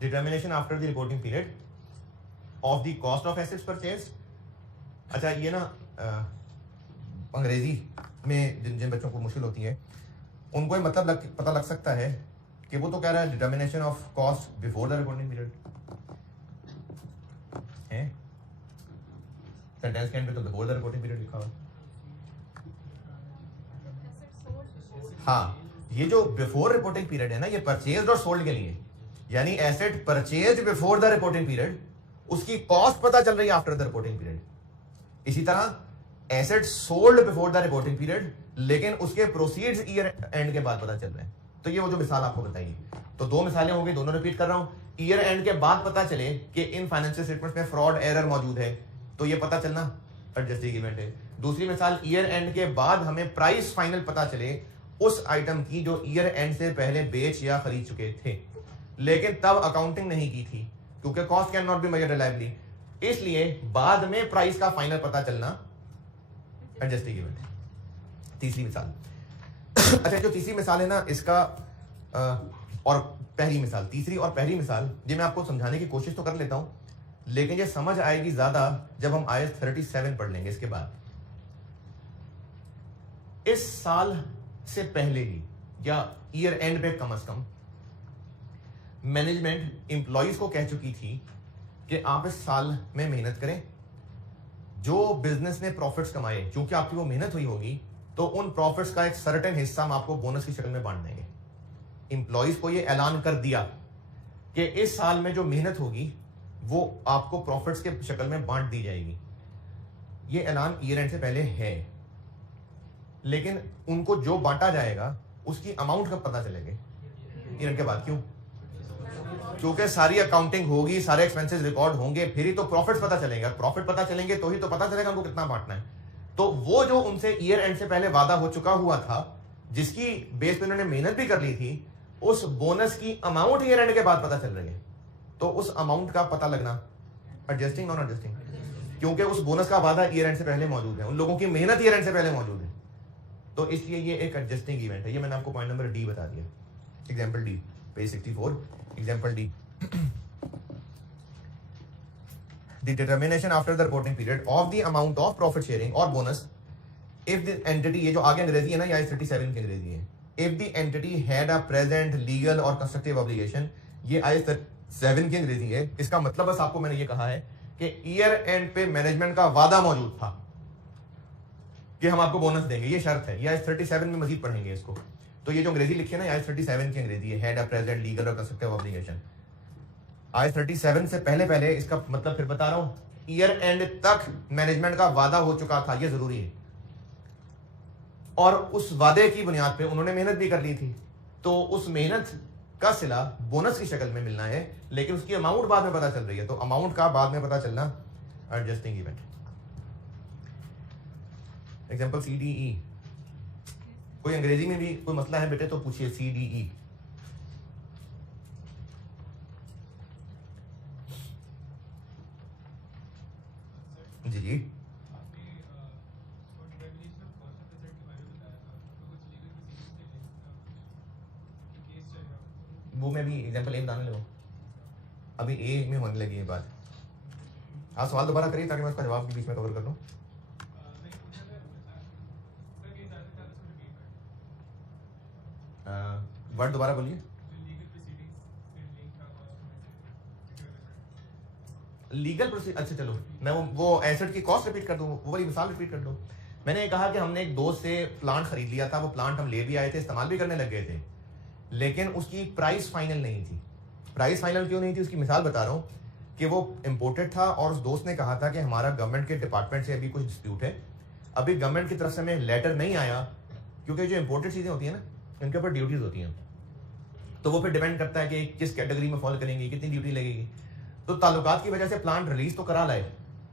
Determination after the reporting period of the cost of assets purchased. अच्छा, ये ना अंग्रेजी में जिन बच्चों को मुश्किल होती है उनको ये मतलब पता लग सकता है कि वो तो कह रहा है determination of cost before the reporting period है, सेंटेंस के एंड पे तो बिफोर द रिपोर्टिंग पीरियड लिखा हुआ। हाँ, ये जो बिफोर रिपोर्टिंग पीरियड है ना, ये परचेज और सोल्ड के लिए, यानी asset purchase before the reporting period, उसकी कॉस्ट पता चल रही है आफ्टर द रिपोर्टिंग पीरियड। इसी तरह asset sold before the reporting period, लेकिन उसके प्रोसीड्स ईयर एंड के बाद पता चल रहे हैं। तो ये वो जो मिसाल आपको बताई, तो दो मिसालें हो गई, दोनों रिपीट कर रहा हूं। ईयर एंड के बाद पता चले कि इन फाइनेंशियल स्टेटमेंट्स में फ्रॉड एरर मौजूद है, तो ये पता चलना एडजस्टिंग इवेंट है। दूसरी मिसाल, ईयर एंड के बाद हमें प्राइस फाइनल पता चले उस आइटम की जो ईयर एंड से पहले बेच या खरीद चुके थे, लेकिन तब अकाउंटिंग नहीं की थी, क्योंकि cost can not be measured reliably, इसलिए बाद में प्राइस का फाइनल पता चलना एडजस्टिंग इवेंट है। तीसरी मिसाल, अच्छा जो तीसरी मिसाल है ना, इसका और पहली मिसाल, तीसरी और पहली मिसाल, ये मैं आपको समझाने की कोशिश तो कर लेता हूं, लेकिन ये समझ आएगी ज्यादा जब हम आयत 37 पढ़ लेंगे इसके बाद। इस साल से पहले ही या ईयर एंड पे कम से कम मैनेजमेंट एम्प्लॉइज को कह चुकी थी कि आप इस साल में मेहनत करें, जो बिजनेस ने प्रॉफिट्स कमाए, क्योंकि आपकी वो मेहनत हुई होगी, तो उन प्रॉफिट्स का एक सर्टेन हिस्सा हम आपको बोनस की शक्ल में बांट देंगे। एम्प्लॉइज को ये ऐलान कर दिया कि इस साल में जो मेहनत होगी वो आपको प्रॉफिट्स के शक्ल में बांट दी जाएगी। ये ऐलान ईयर एंड से पहले है, लेकिन उनको जो बांटा जाएगा उसकी अमाउंट कब पता चलेगी? ईयर एंड के बाद। क्यों? क्योंकि सारी अकाउंटिंग होगी, सारे एक्सपेंसेस रिकॉर्ड होंगे, फिर ही तो प्रॉफिट पता चलेंगे। प्रॉफिट पता चलेंगे तो ही तो पता चलेगा उनको कितना बांटना है। तो वो जो उनसे ईयर एंड से पहले वादा हो चुका हुआ था, जिसकी बेस पे उन्होंने मेहनत भी कर ली थी, उस बोनस की अमाउंट ईयर एंड के बाद पता चल रही है। तो उस अमाउंट का पता लगना एडजस्टिंग नॉन एडजस्टिंग, क्योंकि उस बोनस का वादा ईयर एंड से पहले मौजूद है, उन लोगों की मेहनत ईयर एंड से पहले मौजूद है, तो इसलिए ये एक एडजस्टिंग इवेंट है। ये मैंने आपको पॉइंट नंबर डी बता दिया। Example D, page 64, example D. The determination after the reporting period of the amount of profit sharing or bonus if the entity, ये जो आगे अंग्रेजी है ना, ये 37 की अंग्रेजी है, if the entity had a present legal or constructive obligation, ये आयत 7 की अंग्रेजी है। इसका मतलब बस आपको मैंने ये कहा है कि ईयर एंड पे मैनेजमेंट का वादा मौजूद था कि हम आपको बोनस देंगे, ये शर्त है। ये आयत 37 में मजीद पढ़ेंगे इसको। तो ये जो अंग्रेजी लिखी है ना, आयत 37 की अंग्रेजी है, हैड अ प्रेजेंट लीगल और कंस्ट्रक्टिव ऑब्लिगेशन। आयत 37 से पहले पहले, इसका मतलब फिर बता रहा हूं, ईयर एंड तक मैनेजमेंट का वादा हो चुका था, ये जरूरी है, और उस वादे की बुनियाद पे उन्होंने मेहनत भी कर ली थी, तो उस मेहनत का सिला बोनस की शक्ल में मिलना है, लेकिन उसकी अमाउंट बाद में पता चल रही है। तो अमाउंट का बाद में पता चलना एडजस्टिंग इवेंट। Example CDE। कोई अंग्रेजी में भी कोई मसला है बेटे तो पूछिए। CDE जी जी। वो मैं भी एग्जांपल ए बताने लगूं, अभी ए में होने लगी ये बात। आप सवाल दोबारा करिए ताकि मैं उसका जवाब के बीच में कवर कर दूं। वर्ड दोबारा बोलिए। लीगल प्रोसीजर, अच्छा चलो मैं वो एसेट की कॉस्ट रिपीट कर दूं, वो वाली मिसाल रिपीट कर दूं। मैंने कहा कि हमने एक दोस्त से प्लांट खरीद लिया था, वो प्लांट हम ले भी आए थे, इस्तेमाल भी करने लग गए थे, लेकिन उसकी प्राइस फाइनल नहीं थी। प्राइस फाइनल क्यों नहीं थी? उसकी मिसाल बता रहा हूँ कि वो इम्पोर्टेड था और उस दोस्त ने कहा था कि हमारा गवर्नमेंट के डिपार्टमेंट से अभी कुछ डिस्प्यूट है, अभी गवर्नमेंट की तरफ से हमें लेटर नहीं आया, क्योंकि जो इम्पोर्टेड चीज़ें होती हैं ना, इनके ऊपर ड्यूटीज होती हैं, तो वो फिर डिपेंड करता है कि किस कैटेगरी में फॉल करेंगी, कितनी ड्यूटी लगेगी। तो ताल्लुकात की वजह से प्लांट रिलीज तो करा लाए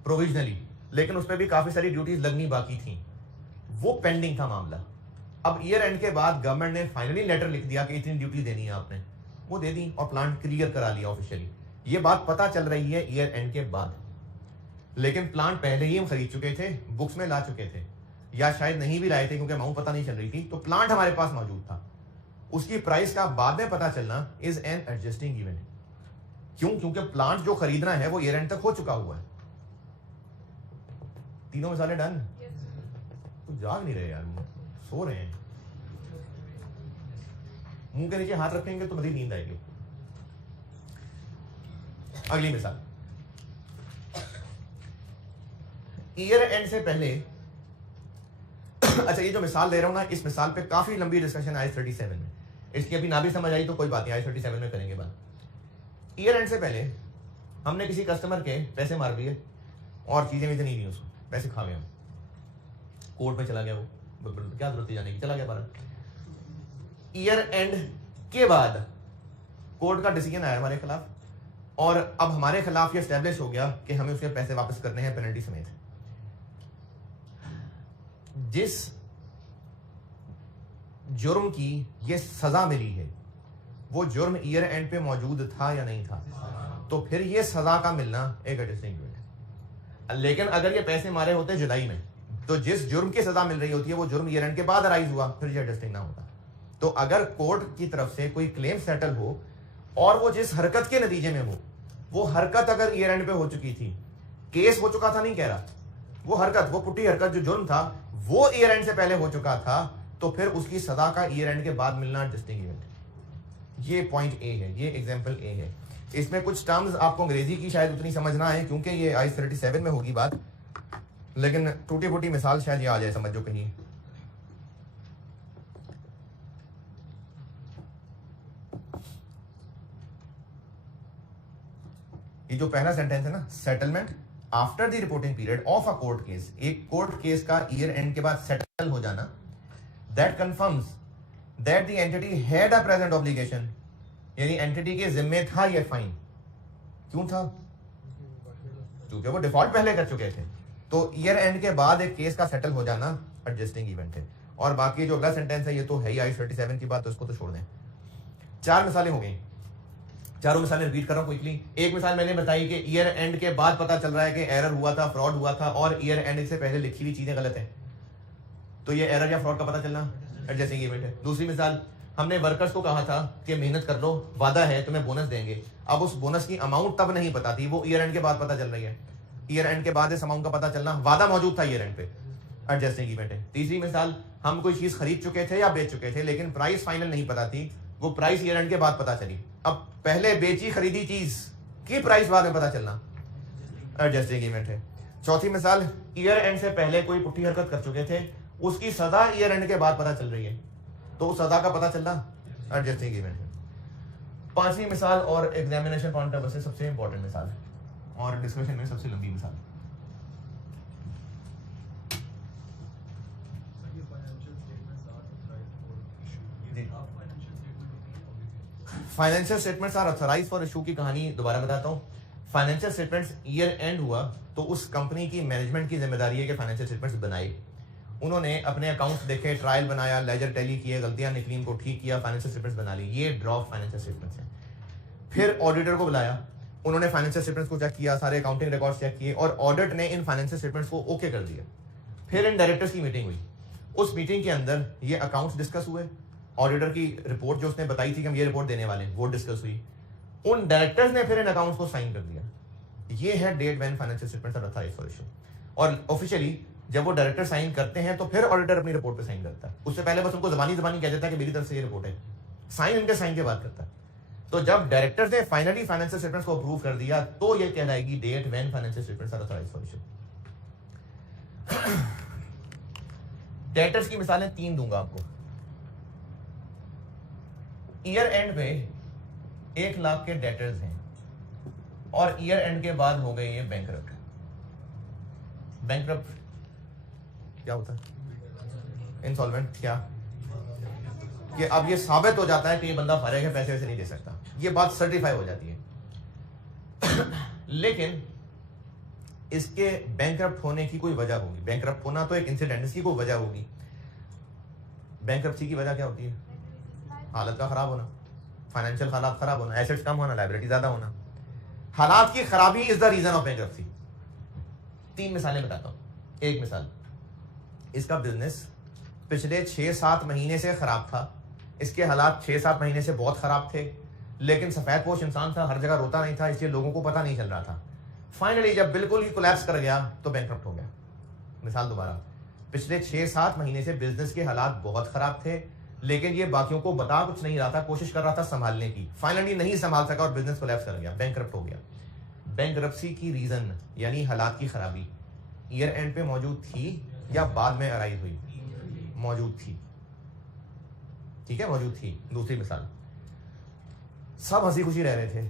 प्रोविजनली, लेकिन उस पर भी काफी सारी ड्यूटीज लगनी बाकी थी, वो पेंडिंग था मामला। अब ईयर एंड के बाद गवर्नमेंट ने फाइनली लेटर लिख दिया कि इतनी ड्यूटी देनी है आपने, वो दे दी और प्लांट क्लियर करा लिया ऑफिशियली। ये बात पता चल रही है ईयर एंड के बाद, लेकिन प्लांट पहले ही हम खरीद चुके थे, बुक्स में ला चुके थे, या शायद नहीं भी लाए थे क्योंकि अमाउंट पता नहीं चल रही थी, तो प्लांट हमारे पास मौजूद था। उसकी प्राइस का बाद में पता चलना इज एन एडजस्टिंग इवेंट। क्यों? क्योंकि प्लांट जो खरीदना है वो ईयर एंड तक हो चुका हुआ है। तीनों मिसालें डन? तो जाग नहीं रहे यार, सो रहे हैं। मुंह के नीचे हाथ रखेंगे तो मजीद नींद आएगी। अगली मिसाल, ईयर एंड से पहले अच्छा, ये जो मिसाल दे रहा हूं ना, इस मिसाल पे काफी लंबी डिस्कशन आई 37 में, इसकी अभी ना भी समझ आई तो कोई बात नहीं, आई 37 में करेंगे बात। ईयर एंड से पहले हमने किसी कस्टमर के पैसे मार दिए और चीजें भी नहीं दी, उसको पैसे खा गए, हम कोर्ट पे चला गया, वो क्या जरूरत है जाने की, चला गया बाहर। ईयर एंड के बाद कोर्ट का डिसीजन आया हमारे खिलाफ, और अब हमारे खिलाफ ये एस्टेब्लिश हो गया कि हमें उसके पैसे वापस करने हैं पेनल्टी समेत। जिस जुर्म की ये सजा मिली है वो जुर्म ईयर एंड पे मौजूद था या नहीं था, तो फिर ये सजा का मिलना एक एडजस्टिंग इवेंट है। लेकिन अगर ये पैसे मारे होते जुलाई में, तो जिस जुर्म की सजा मिल रही होती है वो जुर्म ईयर एंड के बाद अराइज हुआ, फिर ये एडजस्टिंग ना होता। तो अगर कोर्ट की तरफ से कोई क्लेम सेटल हो और वो जिस हरकत के नतीजे में हो, वो हरकत अगर ईयर एंड पे हो चुकी थी, केस हो चुका था नहीं कह रहा, वो हरकत, वो पुट्टी हरकत जो जुर्म था वो ईयर एंड से पहले हो चुका था, तो फिर उसकी सजा का ईयर एंड के बाद मिलना एडजस्टिंग इवेंट। ये पॉइंट ए है, ये एग्जांपल ए है। इसमें कुछ टर्म्स आपको अंग्रेजी की शायद उतनी समझ ना आए क्योंकि ये आई 37 में होगी बात, लेकिन टूटी फूटी मिसाल शायद ये आ जाए समझो कहीं। ये जो पहला सेंटेंस है ना, settlement after the reporting period of a court case, एक कोर्ट केस का ईयर एंड के बाद सेटल हो जाना, that confirms that the entity had a present obligation, यानी एंटिटी के जिम्मे था ये फाइन। क्यों था? क्योंकि वो डिफॉल्ट पहले कर चुके थे। तो ईयर एंड के बाद एक केस का सेटल हो जाना एडजस्टिंग इवेंट है। और बाकी जो अगला सेंटेंस है ये तो है ही आई 37 की बात, तो उसको तो छोड़ दें। 4 मिसालें हो गई, चारों मिसालें रिपीट कर रहा हूं क्विकली। एक मिसाल मैंने बताई कि ईयर एंड के बाद पता चल रहा है कि एरर हुआ था, फ्रॉड हुआ था, और ईयर एंड से पहले लिखी हुई चीजें गलत है, तो ये एरर या फ्रॉड का पता चलना एडजस्टिंग इवेंट है। दूसरी मिसाल, हमने वर्कर्स को कहा था कि मेहनत कर लो, वादा है तुम्हें बोनस देंगे, अब उस बोनस की अमाउंट तब नहीं पता थी, वो ईयर एंड के बाद पता चल रही है। ईयर एंड के बाद इस अमाउंट का पता चलना, वादा मौजूद था ईयर एंड पे, एडजस्टिंग इवेंट है। तीसरी मिसाल, हम कोई चीज खरीद चुके थे या बेच चुके थे लेकिन प्राइस फाइनल नहीं पता थी, वो प्राइस ईयर एंड के बाद पता चली। अब पहले बेची खरीदी चीज की प्राइस बाद में पता चलना एडजस्टिंग इवेंट है। चौथी मिसाल, ईयर एंड से पहले कोई पुट्ठी हरकत कर चुके थे, उसकी सजा ईयर एंड के बाद पता चल रही है, तो उस सजा का पता चलना एडजस्टिंग इवेंट है। पांचवी मिसाल और एग्जामिनेशन पॉइंट ऑफ व्यू से सबसे इंपॉर्टेंट मिसाल है और डिस्कशन में सबसे लंबी मिसाल। Financial statements are authorised for issue की कहानी दोबारा बताता हूं। फाइनेंशियल स्टेटमेंट्स ईयर एंड हुआ तो उस कंपनी की मैनेजमेंट की जिम्मेदारी है कि फाइनेंशियल स्टेटमेंट्स बनाए। उन्होंने अपने अकाउंट्स देखे, ट्रायल बनाया, लेजर टैली किए, गलतियां निकली, इनको ठीक किया, फाइनेंशियल स्टेटमेंट्स बना ली। ये ड्रॉप फाइनेंशियल स्टेटमेंट्स है। फिर ऑडिटर को बुलाया, उन्होंने फाइनेंशियल स्टेटमेंट्स को चेक किया, सारे अकाउंटिंग रिकॉर्ड्स चेक किए और ऑडिट ने इन फाइनेंशियल स्टेटमेंट्स को ओके कर दिया। फिर इन डायरेक्टर्स की मीटिंग हुई, उस मीटिंग के अंदर ये अकाउंट्स डिस्कस हुए, ऑडिटर की रिपोर्ट जो उसने बताई थी कि हम ये रिपोर्ट देने वाले हैं वो डिस्कस हुई, उन डायरेक्टर्स ने फिर इन अकाउंट्स को साइन कर दिया। ये है date when financial statements are authorised for issue. और ऑफिशियली जब वो डायरेक्टर साइन करते हैं तो फिर ऑडिटर अपनी रिपोर्ट पे साइन करता है। उससे पहले बस उनको जबानी कह देता है कि मेरी तरफ से ये रिपोर्ट है, साइन इनके साइन के बाद करता है। तो जब डायरेक्टर्स ने फाइनली फाइनेंशियल स्टेटमेंट्स को अप्रूव कर दिया तो ये कहलाएगी date when financial statements are authorised for issue. डेटर्स की मिसालें 3 दूंगा आपको। ईयर एंड पे 1 लाख के डेटर्स हैं और ईयर एंड के बाद हो गए ये बैंकरप्ट। बैंकरप्ट क्या होता है? इंसॉल्वेंट। क्या कि अब ये साबित हो जाता है कि ये बंदा फारिग है, पैसे वैसे नहीं दे सकता, ये बात सर्टिफाई हो जाती है। लेकिन इसके बैंकरप्ट होने की कोई वजह होगी। बैंकरप्ट होना तो एक इंसिडेंट, इसकी कोई वजह होगी। बैंकरप्सी की वजह क्या होती है? हालत का खराब होना, फाइनेंशियल हालात खराब होना, एसेट्स कम होना, लायबिलिटी ज्यादा होना। हालात की खराबी is the reason of bankruptcy. 3 मिसालें बताता हूं। एक मिसाल, इसका बिजनेस पिछले 6-7 महीने से खराब था, इसके हालात 6-7 महीने से बहुत खराब थे, लेकिन सफेदपोश इंसान था, हर जगह रोता नहीं था, इसलिए लोगों को पता नहीं चल रहा था। फाइनली जब बिल्कुल ही कोलैप्स कर गया तो बैंकरप्ट हो गया। मिसाल दोबारा, पिछले 6-7 महीने से बिजनेस के हालात बहुत खराब थे, लेकिन ये बाकियों को बता कुछ नहीं रहा था, कोशिश कर रहा था संभालने की, फाइनली नहीं संभाल सका और बिजनेस कोलैप्स कर गया, बैंकरप्ट हो गया। बैंकरप्सी की रीजन यानी हालात की खराबी ईयर एंड पे मौजूद थी या बाद में अराइज हुई? मौजूद थी। ठीक है, मौजूद थी। दूसरी मिसाल, सब हंसी खुशी रह रहे थे,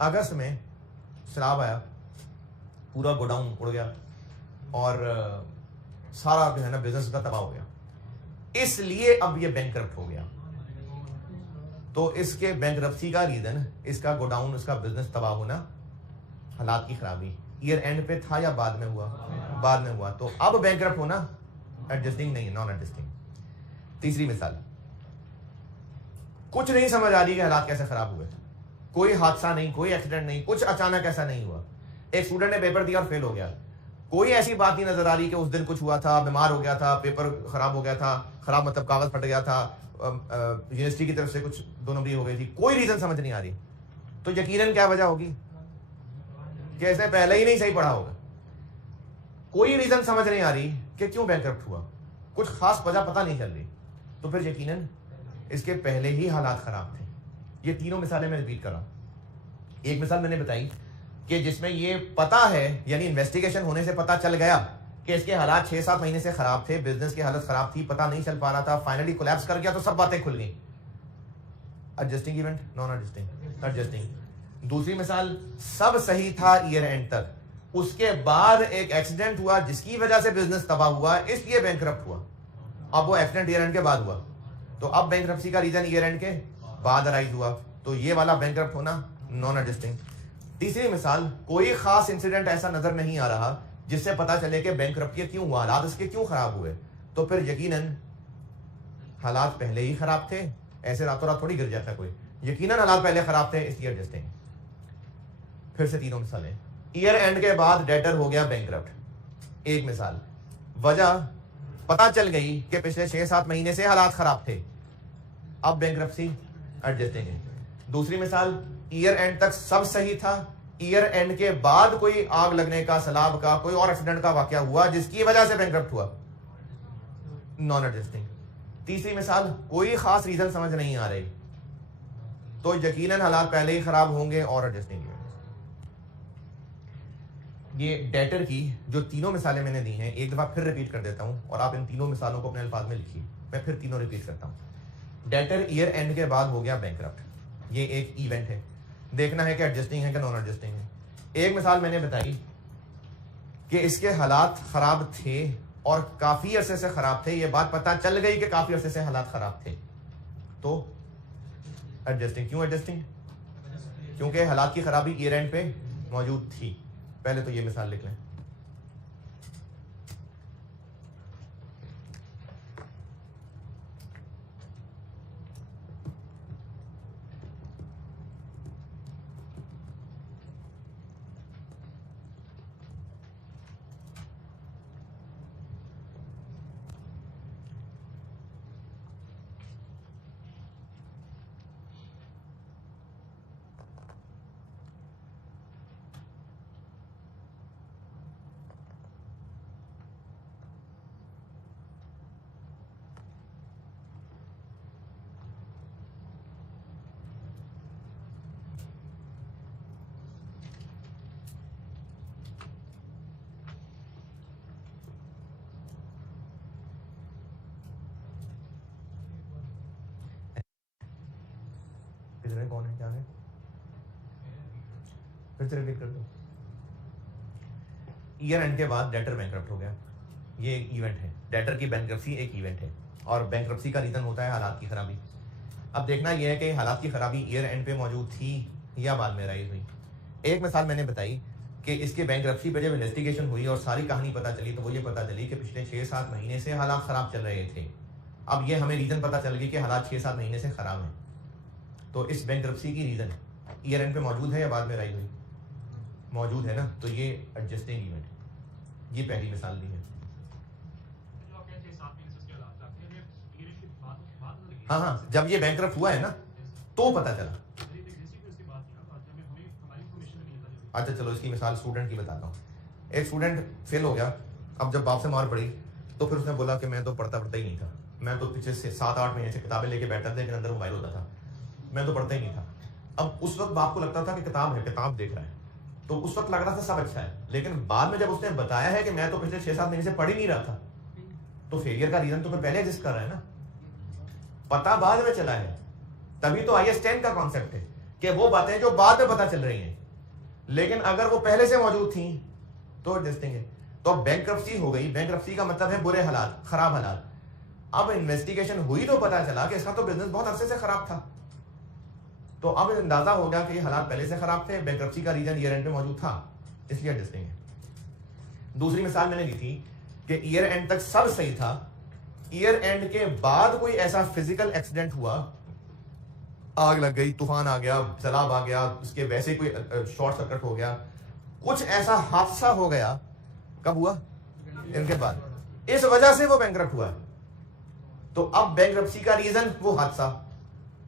अगस्त में शराब आया, पूरा गोडाउन उड़ गया और सारा जो है ना बिजनेस का तबाह हो गया, इसलिए अब ये बैंकरप्ट हो गया। तो इसके बैंकरप्सी का रीजन इसका गोडाउन, इसका बिजनेस तबाह होना, हालात की खराबी। ईयर एंड पे था या बाद में हुआ? बाद में हुआ। तो अब बैंकरप्ट होना एडजस्टिंग नहीं, नॉन एडजस्टिंग। तीसरी मिसाल, कुछ नहीं समझ आ रही कि हालात कैसे खराब हुए, कोई हादसा नहीं, कोई एक्सीडेंट नहीं, कुछ अचानक ऐसा नहीं हुआ। एक स्टूडेंट ने पेपर दिया और फेल हो गया, कोई ऐसी बात नहीं नजर आ रही कि उस दिन कुछ हुआ था, बीमार हो गया था, पेपर खराब हो गया था, खराब मतलब कागज फट गया था, यूनिवर्सिटी की तरफ से कुछ 2 नंबरी हो गई थी, कोई रीजन समझ नहीं आ रही। तो यकीनन क्या वजह होगी कि इसने पहले ही नहीं सही पढ़ा होगा। कोई रीजन समझ नहीं आ रही कि क्यों बैंकरप्ट हुआ, कुछ खास वजह पता नहीं चल रही, तो फिर यकीनन इसके पहले ही हालात खराब थे। ये तीनों मिसालें मैं रिपीट कर रहा हूं। एक मिसाल मैंने बताई कि जिसमें ये पता है, यानी इन्वेस्टिगेशन होने से पता चल गया कि इसके हालात 6-7 महीने से खराब थे, बिजनेस की हालत खराब थी, पता नहीं चल पा रहा था, फाइनली कोलैप्स कर गया तो सब बातें खुल गई। Adjusting event, non adjusting, adjusting. दूसरी मिसाल, सब सही था ईयर एंड तक, उसके बाद एक एक्सीडेंट हुआ जिसकी वजह से बिजनेस तबाह हुआ, इसलिए बैंकरप्ट हुआ। अब वो एक्सीडेंट ईयर एंड के बाद हुआ, तो अब बैंकरप्सी का रीजन ईयर एंड के बाद अराइज हुआ, तो ये वाला बैंकरप्ट होना नॉन एडजस्टिंग। तीसरी मिसाल, कोई खास इंसिडेंट ऐसा नजर नहीं आ रहा जिससे पता चले कि बैंकरप्सी क्यों हुआ, हालात इसके क्यों खराब हुए, तो फिर यकीनन हालात पहले ही खराब थे, ऐसे रातों रात थोड़ी गिर जाता कोई, यकीनन हालात पहले खराब थे, इसलिए एडजस्टिंग। फिर से तीनों मिसालें। ईयर एंड के बाद डेटर हो गया बैंकरप्ट। एक मिसाल, वजह पता चल गई कि पिछले 6-7 महीने से हालात खराब थे, अब बैंकरप्सी, एडजस्टिंग है। दूसरी मिसाल, ईयर एंड तक सब सही था, ईयर एंड के बाद कोई आग लगने का, सैलाब का, कोई और एक्सीडेंट का वाकया हुआ जिसकी वजह से बैंकरप्ट हुआ, नॉन एडजस्टिंग। तीसरी मिसाल, कोई खास रीजन समझ नहीं आ रही, तो यकीनन हालात पहले ही खराब होंगे और एडजस्टिंग। ये डेटर की जो तीनों मिसालें मैंने दी हैं, एक दफा फिर रिपीट कर देता हूं और आप इन तीनों मिसालों को अपने अल्फाज में लिखिए। मैं फिर तीनों रिपीट करता हूं। डेटर ईयर एंड के बाद हो गया बैंकरप्ट, ये एक इवेंट है, देखना है कि एडजस्टिंग है कि नॉन एडजस्टिंग है। एक मिसाल मैंने बताई कि इसके हालात खराब थे और काफी अरसे से खराब थे, ये बात पता चल गई कि काफी अरसे से हालात खराब थे, तो एडजस्टिंग। क्यों एडजस्टिंग? क्योंकि हालात की खराबी ईयर एंड पे मौजूद थी। पहले तो ये मिसाल लिख लें। कितने कौन है, क्या है, फिर से रिपीट कर दो। ईयर एंड के बाद डेटर बैंकरप्ट हो गया, ये एक इवेंट है, डेटर की बैंकरप्सी एक इवेंट है, और बैंकरप्सी का रीजन होता है हालात की खराबी। अब देखना यह है कि हालात की खराबी ईयर एंड पे मौजूद थी या बाद में राइज हुई। एक मिसाल मैंने बताई कि इसके बैंकरप्सी पे जब इन्वेस्टिगेशन हुई और सारी कहानी पता चली, तो वो ये पता चली कि पिछले 6-7 महीने से हालात खराब चल रहे थे। अब ये हमें रीजन पता चल गई कि हालात 6-7 महीने से खराब हैं, तो इस बैंकरप्सी की रीजन ईयर एंड पे मौजूद है या बाद में राइज हुई? मौजूद है ना, तो ये एडजस्टिंग इवेंट, ये पहली मिसाल दी है। हाँ हाँ, जब ये बैंकरप्ट हुआ है ना तो पता चला। अच्छा चलो, इसकी मिसाल स्टूडेंट की बताता हूँ। एक स्टूडेंट फेल हो गया, अब जब बाप से मार पड़ी तो फिर उसने बोला कि मैं तो पढ़ता ही नहीं था, मैं तो पीछे से 7-8 महीने से किताबें लेके बैठा था, लेकिन अंदर मोबाइल होता था, मैं तो पढ़ता ही नहीं था। अब उस वक्त बाप को लगता था कि किताब है, किताब देख रहा है, तो उस वक्त लग रहा था सब अच्छा है, लेकिन बाद में जब उसने बताया है कि मैं तो पिछले 6-7 महीने से पढ़ ही नहीं रहा था, तो फेलियर का रीजन तो फिर पहले एग्जिस्ट कर रहा है ना, पता बाद में चला है। तभी तो IS 10 का कॉन्सेप्ट है कि वो बातें जो बाद में पता चल रही हैं, लेकिन अगर वो पहले से मौजूद थी तो एडजस्टिंग है। तो बैंकरप्सी हो गई, बैंकरप्सी का मतलब है बुरे हालात, खराब हालात। अब इन्वेस्टिगेशन हुई तो पता चला कि इसका तो बिजनेस बहुत अरसे से खराब था, तो अब अंदाजा हो गया कि हालात पहले से खराब थे, बैंकरप्सी का रीजन ईयर एंड पे मौजूद था, इसलिए एडजस्टिंग है। दूसरी मिसाल मैंने दी थी कि ईयर एंड तक सब सही था, ईयर एंड के बाद कोई ऐसा फिजिकल एक्सीडेंट हुआ, आग लग गई, तूफान आ गया, सैलाब आ गया, उसके वैसे कोई शॉर्ट सर्किट हो गया, कुछ ऐसा हादसा हो गया। कब हुआ? इनके बाद, इस वजह से वो बैंकरप्ट हुआ। तो अब बैंकरप्सी का रीजन वो हादसा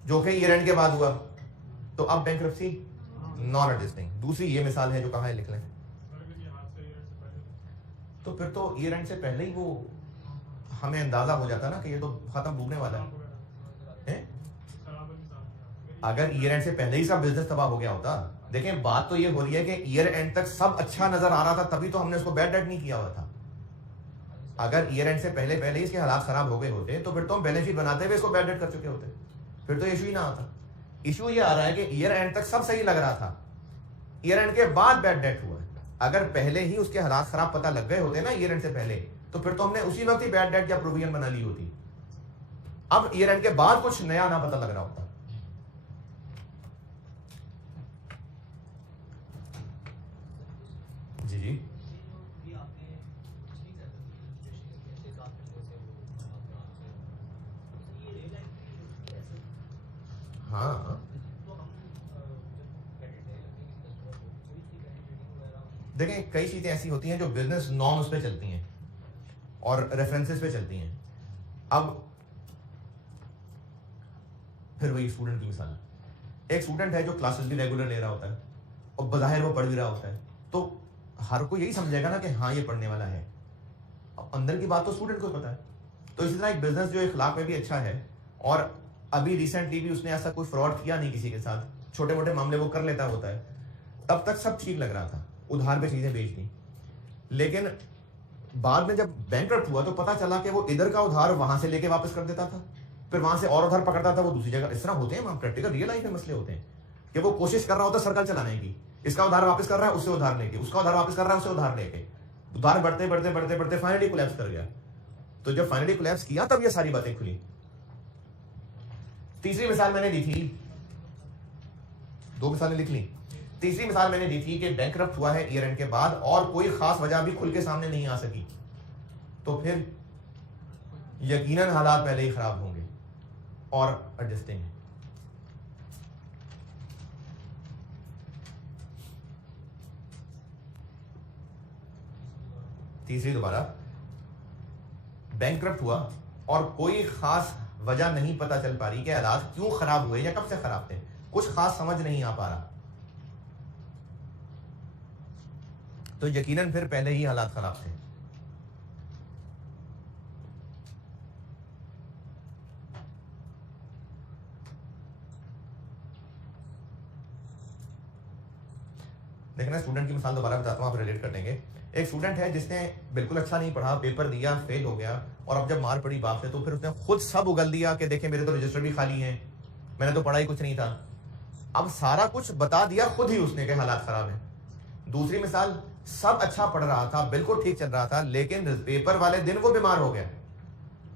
जो कि ईयर एंड के बाद हुआ, तो अब बैंकरप्सी नॉन एडजस्टिंग। दूसरी ये मिसाल है जो कहाँ है, लिख लें। तो फिर तो ईयर एंड से पहले ही वो हमें अंदाजा हो जाता ना कि ये तो खत्म डूबने वाला है। अगर ईयर एंड से पहले ही सब बिजनेस तबाह हो गया होता। देखें, बात तो ये हो रही है कि ईयर एंड तक सब अच्छा नजर आ रहा था, तभी तो हमने उसको बैड डेट नहीं किया हुआ था। अगर ईयर एंड से पहले ही इसके हालात खराब हो गए होते तो फिर तो हम बैलेंस शीट बनाते हुए इसको बैड डेट कर चुके होते, फिर तो इशू ही ना आता। इशू ये आ रहा है कि ईयर एंड तक सब सही लग रहा था, ईयर एंड के बाद बैड डेट हुआ। अगर पहले ही उसके हालात खराब पता लग गए होते ना ईयर एंड से पहले, तो फिर तो हमने उसी वक्त ही बैड डेट या प्रोविजन बना ली होती। अब ईयर एंड के बाद कुछ नया ना पता लग रहा होता। जी जी हाँ, देखें कई चीजें ऐसी होती हैं जो बिजनेस नॉर्म्स पे चलती हैं और रेफरेंसेस पे चलती हैं। अब फिर वही स्टूडेंट की मिसाल, एक स्टूडेंट है जो क्लासेस भी रेगुलर ले रहा होता है और बज़ाहिर वो पढ़ भी रहा होता है, तो हर कोई यही समझेगा ना कि हाँ ये पढ़ने वाला है। अब अंदर की बात तो स्टूडेंट को पता है। तो इसी तरह एक बिजनेस जो इखलाक में भी अच्छा है और अभी रिसेंटली भी उसने ऐसा कोई फ्रॉड किया नहीं किसी के साथ, छोटे मोटे मामले वो कर लेता होता है, तब तक सब ठीक लग रहा था, उधार पे चीजें बेच दी। लेकिन बाद में जब बैंकरप्ट हुआ तो पता चला कि वो इधर का उधार वहां से लेके वापस कर देता था, फिर वहां से और उधार पकड़ता था वो दूसरी जगह। इस तरह होते हैं, प्रैक्टिकल रियल लाइफ में मसले होते हैं कि वो कोशिश कर रहा होता है सर्कल चलाने की, इसका उधार वापस कर रहा है उससे उधार लेके, उसका उधार वापस कर रहा है उससे उधार लेके, उधार बढ़ते बढ़ते बढ़ते बढ़ते फाइनली कोलैप्स कर गया। तो जब फाइनली कोलैप्स किया तब ये सारी बातें खुली। तीसरी मिसाल मैंने दी थी, 2 मिसालें लिख ली। तीसरी मिसाल मैंने दी थी कि बैंकरप्ट हुआ है ईयर एंड के बाद और कोई खास वजह भी खुल के सामने नहीं आ सकी, तो फिर यकीनन हालात पहले ही खराब होंगे और एडजस्टिंग है। तीसरी दोबारा, बैंकरप्ट हुआ और कोई खास वजह नहीं पता चल पा रही कि हालात क्यों खराब हुए या कब से खराब थे, कुछ खास समझ नहीं आ पा रहा, तो यकीनन फिर पहले ही हालात खराब थे। देखना, स्टूडेंट की मिसाल दोबारा बताता हूं, आप रिलेट कर देंगे। एक स्टूडेंट है जिसने बिल्कुल अच्छा नहीं पढ़ा, पेपर दिया, फेल हो गया, और अब जब मार पड़ी बाप से तो फिर उसने खुद सब उगल दिया कि देखें मेरे तो रजिस्टर भी खाली हैं, मैंने तो पढ़ा ही कुछ नहीं था। अब सारा कुछ बता दिया खुद ही उसने कि हालात खराब हैं। दूसरी मिसाल, सब अच्छा पढ़ रहा था, बिल्कुल ठीक चल रहा था, लेकिन पेपर वाले दिन वो बीमार हो गया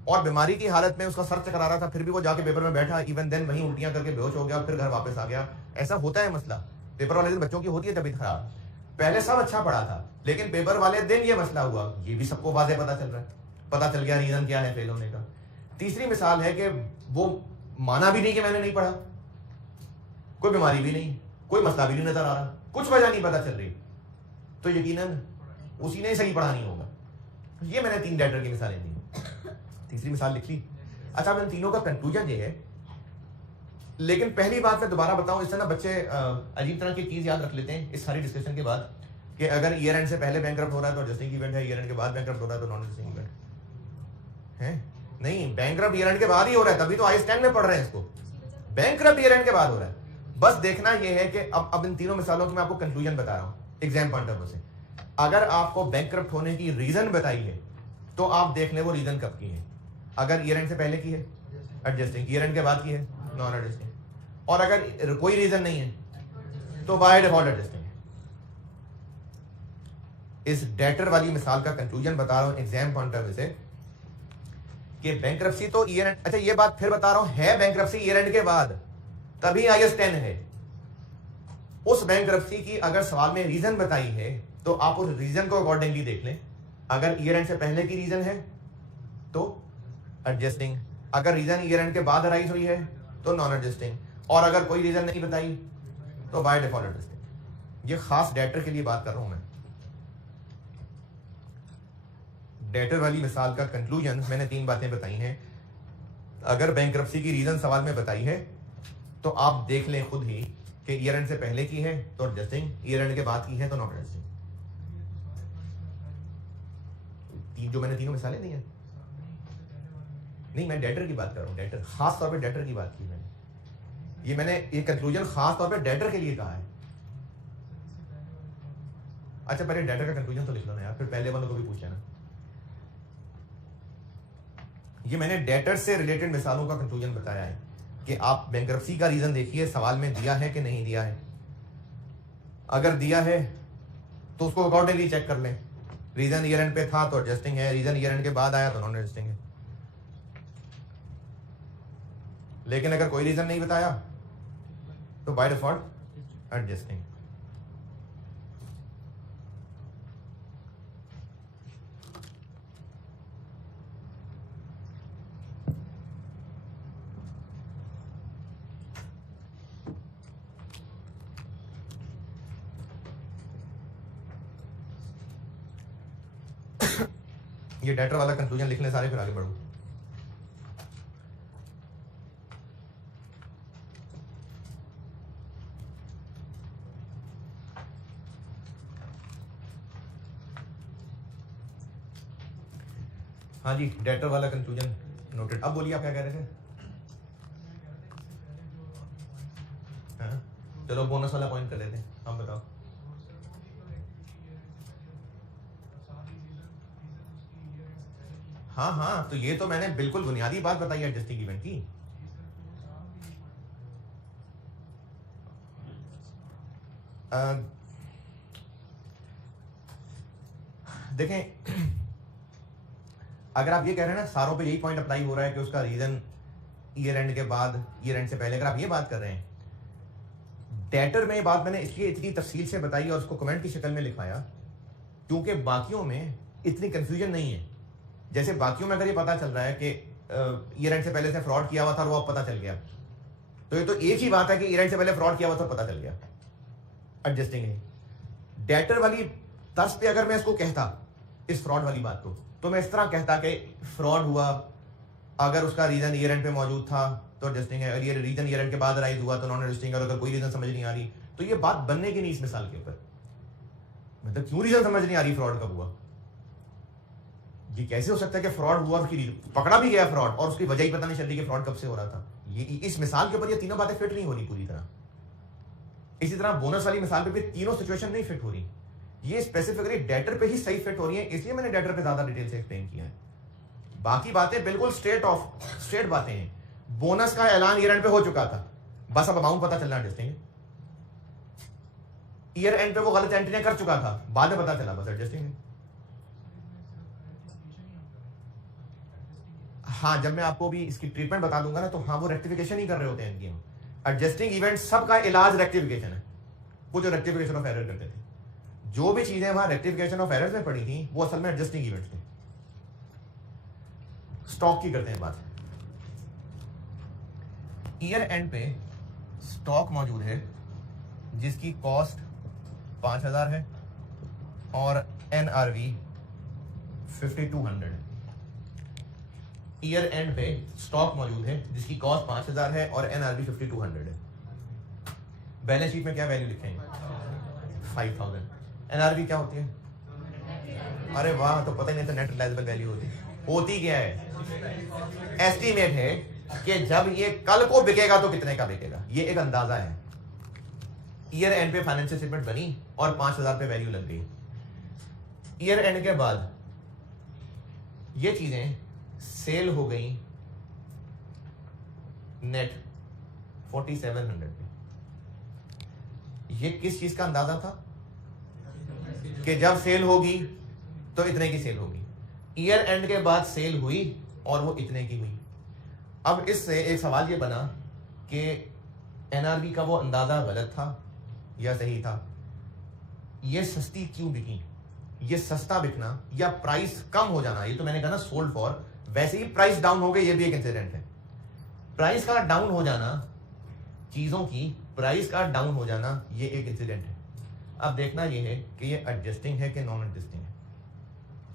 और बीमारी की हालत में उसका सर चकरा रहा था, फिर भी वो जाके पेपर में बैठा, इवन देन वहीं उल्टियां करके बेहोश हो गया, फिर घर वापस आ गया। ऐसा होता है मसला, पेपर वाले दिन बच्चों की होती है तबीयत खराब, पहले सब अच्छा पढ़ा था लेकिन पेपर वाले दिन ये मसला हुआ, ये भी सबको वाज़ेह पता चल रहा है, पता चल गया रीजन क्या है फेल होने का। तीसरी मिसाल है कि वो माना भी नहीं कि मैंने नहीं पढ़ा, कोई बीमारी भी नहीं, कोई मसला भी नहीं नजर आ रहा, कुछ वजह नहीं पता चल रही, तो यकीनन उसी ने सही पढ़ा नहीं होगा। ये मैंने 3 डेटर की मिसालें दी, तीसरी मिसाल लिख ली। अच्छा, अब इन तीनों का कंक्लूजन ये है, लेकिन पहली बात मैं दोबारा बताऊं, इससे ना बच्चे अजीब तरह की चीज याद रख लेते हैं इस सारी डिस्कशन के बाद कि अगर ईयर एंड से पहले बैंकरप्ट हो रहा है तो एडजस्टिंग इवेंट है, ईयर एंड के बाद बैंकरप्ट हो रहा है तो नॉन एडजस्टिंग इवेंट है। नहीं, बैंकरप्ट ईयर एंड के बाद ही हो रहा है, तभी तो IS 10 में पढ़ रहे हैं इसको, बैंकरप्ट ईयर एंड के बाद हो रहा है। बस देखना यह है कि अब इन तीनों मिसालों की मैं आपको कंक्लूजन बता रहा हूं एग्जाम पॉइंट ऑफ व्यू से। अगर आपको बैंकरप्ट होने की रीजन बताई है तो आप देख लें वो रीजन कब की है। अगर ईयर एंड से पहले की है एडजस्टिंग, ईयर एंड के बाद की है नॉन एडजस्टिंग, और अगर कोई रीजन नहीं है तो बाय डिफॉल्ट एडजस्टिंग है। इस डेटर वाली मिसाल का कंक्लूजन बता रहा हूं एग्जाम पॉइंट ऑफ व्यू से कि बैंकरप्सी तो ईयर एंड, अच्छा ये बात फिर बता रहा हूं, है बैंकरप्सी ईयर एंड के बाद तभी IS 10 है। उस बैंकरप्सी की अगर सवाल में रीजन बताई है तो आप उस रीजन को अकॉर्डिंगली देख लें। अगर ईयर एंड से पहले की रीजन है तो एडजस्टिंग, अगर रीजन ईयर एंड के बाद अराइज हुई है तो नॉन एडजस्टिंग, और अगर कोई रीजन नहीं बताई तो बाय डिफॉल्ट एडजस्टिंग। ये खास डेटर के लिए बात कर रहा हूं मैं। डेटर वाली मिसाल का कंक्लूजन मैंने 3 बातें बताई हैं। अगर बैंकरप्सी की रीजन सवाल में बताई है तो आप देख लें खुद ही कि ईयर एंड से पहले की है तो एडजस्टिंग, ईयर एंड के बाद की है तो नॉट एडजस्टिंग। जो मैंने तीनों मिसालें दी हैं, नहीं मैं डेटर की बात कर रहा हूँ, डेटर, खास तौर पे डेटर की बात की मैंने। ये मैंने ये कंक्लूजन खास तौर पे डेटर के लिए कहा है। अच्छा पहले डेटर का कंक्लूजन तो लिख लो ना यार, फिर पहले वालों को भी पूछ लेना। ये मैंने डेटर से रिलेटेड मिसालों का कंक्लूजन बताया है कि आप बैंक्रप्सी का रीजन देखिए सवाल में दिया है कि नहीं दिया है। अगर दिया है तो उसको अकॉर्डिंगली चेक कर लें। रीजन ईयर एंड पे था तो एडजस्टिंग है, रीजन ईयर एंड के बाद आया तो नॉन एडजस्टिंग है। लेकिन अगर कोई रीजन नहीं बताया तो बाय डिफॉल्ट एडजस्टिंग। ये डेटर वाला कंक्लूजन लिखने सारे, फिर आगे बढ़ो। हाँ जी, डेटर वाला कंक्लूजन नोटेड। अब बोलिए आप क्या कह रहे थे? हाँ चलो बोनस वाला पॉइंट कर लेते हैं, हम बताओ। हाँ हाँ, तो ये तो मैंने बिल्कुल बुनियादी बात बताई है एडजस्टिंग इवेंट की। देखें, अगर आप ये कह रहे हैं ना सारों पे यही पॉइंट अप्लाई हो रहा है कि उसका रीजन ईयर एंड के बाद, ईयर एंड से पहले, अगर आप ये बात कर रहे हैं, डेटर में ये बात मैंने इसलिए इतनी तफसील से बताई और उसको कमेंट की शक्ल में लिखवाया क्योंकि बाकियों में इतनी कंफ्यूजन नहीं है। जैसे बाकियों में अगर ये पता चल रहा है कि ईयर एंड से पहले से फ्रॉड किया हुआ था और वो अब पता चल गया, तो ये तो एक ही बात है कि ईयर एंड से पहले फ्रॉड किया हुआ था, पता चल गया, एडजस्टिंग है। डेटर वाली तर्ज पे अगर मैं इसको कहता, इस फ्रॉड वाली बात को, तो मैं इस तरह कहता कि फ्रॉड हुआ, अगर उसका रीजन ईयर एंड पे मौजूद था तो एडजस्टिंग है, अगर ये रीजन ईयर एंड के बाद राइज हुआ तो नॉन एडजस्टिंग है, और अगर कोई रीजन समझ नहीं आ रही तो ये बात बनने की नहीं इस मिसाल के ऊपर। मतलब क्यों रीजन समझ नहीं आ रही, फ्रॉड कब हुआ? ये कैसे हो सकता है कि फ्रॉड हुआ, उसकी पकड़ा भी गया फ्रॉड और उसकी वजह ही पता नहीं चल रही कि फ्रॉड कब से हो रहा था। ये इस मिसाल के ऊपर ये तीनों बातें फिट नहीं हो रही पूरी तरह। इसी तरह बोनस वाली मिसाल पे भी तीनों सिचुएशन नहीं फिट हो रही, ये स्पेसिफिकली डेटर पे ही सही फिट हो रही है, इसलिए मैंने डेटर पे ज्यादा डिटेल से एक्सप्लेन किया है। बाकी बातें बिल्कुल स्ट्रेट बातें हैं। बोनस का ऐलान ईयर एंड पे हो चुका था, बस अब अमाउंट पता चलना एडजस्टिंग है। ईयर एंड पे वो गलत एंट्रियां कर चुका था, बाद में पता चला, बस एडजस्टिंग है। हाँ, जब मैं आपको भी इसकी ट्रीटमेंट बता दूंगा ना, तो हाँ वो रेक्टिफिकेशन ही कर रहे होते हैं इनकी। एडजस्टिंग इवेंट सबका इलाज रेक्टिफिकेशन है। वो जो रेक्टिफिकेशन ऑफ एरर करते थे, जो भी चीजें वहां रेक्टिफिकेशन ऑफ एरर्स में पड़ी थी, वो असल में एडजस्टिंग इवेंट्स थे। स्टॉक की करते हैं बात। ईयर एंड पे स्टॉक मौजूद है जिसकी कॉस्ट 5000 है और एनआरवी 5200 है। ईयर एंड पे स्टॉक मौजूद है जिसकी कॉस्ट 5000 है और एनआरवी 5200 है। बैलेंस शीट में क्या वैल्यू लिखेंगे? 5000। एनआरवी क्या होती है? अरे वाह, तो पता ही नहीं था नेट रिलायबल वैल्यू होती क्या है? एस्टीमेट है कि जब ये कल को बिकेगा तो कितने का बिकेगा, ये एक अंदाजा है। ईयर एंड पे फाइनेंशियल स्टेटमेंट बनी और 5000 पे वैल्यू लग गई। ईयर एंड के बाद ये चीजें सेल हो गई नेट 4700 पे। ये किस चीज का अंदाजा था? कि जब सेल होगी तो इतने की सेल होगी। ईयर एंड के बाद सेल हुई और वो इतने की हुई। अब इससे एक सवाल ये बना कि एनआरवी का वो अंदाजा गलत था या सही था? ये सस्ती क्यों बिकी? ये सस्ता बिकना या प्राइस कम हो जाना, ये तो मैंने कहा ना सोल्ड फॉर, वैसे ही प्राइस डाउन हो गई, ये भी एक इंसिडेंट है। प्राइस का डाउन हो जाना, चीजों की प्राइस का डाउन हो जाना, ये एक इंसिडेंट है। अब देखना ये है कि ये एडजस्टिंग है कि नॉन एडजस्टिंग है।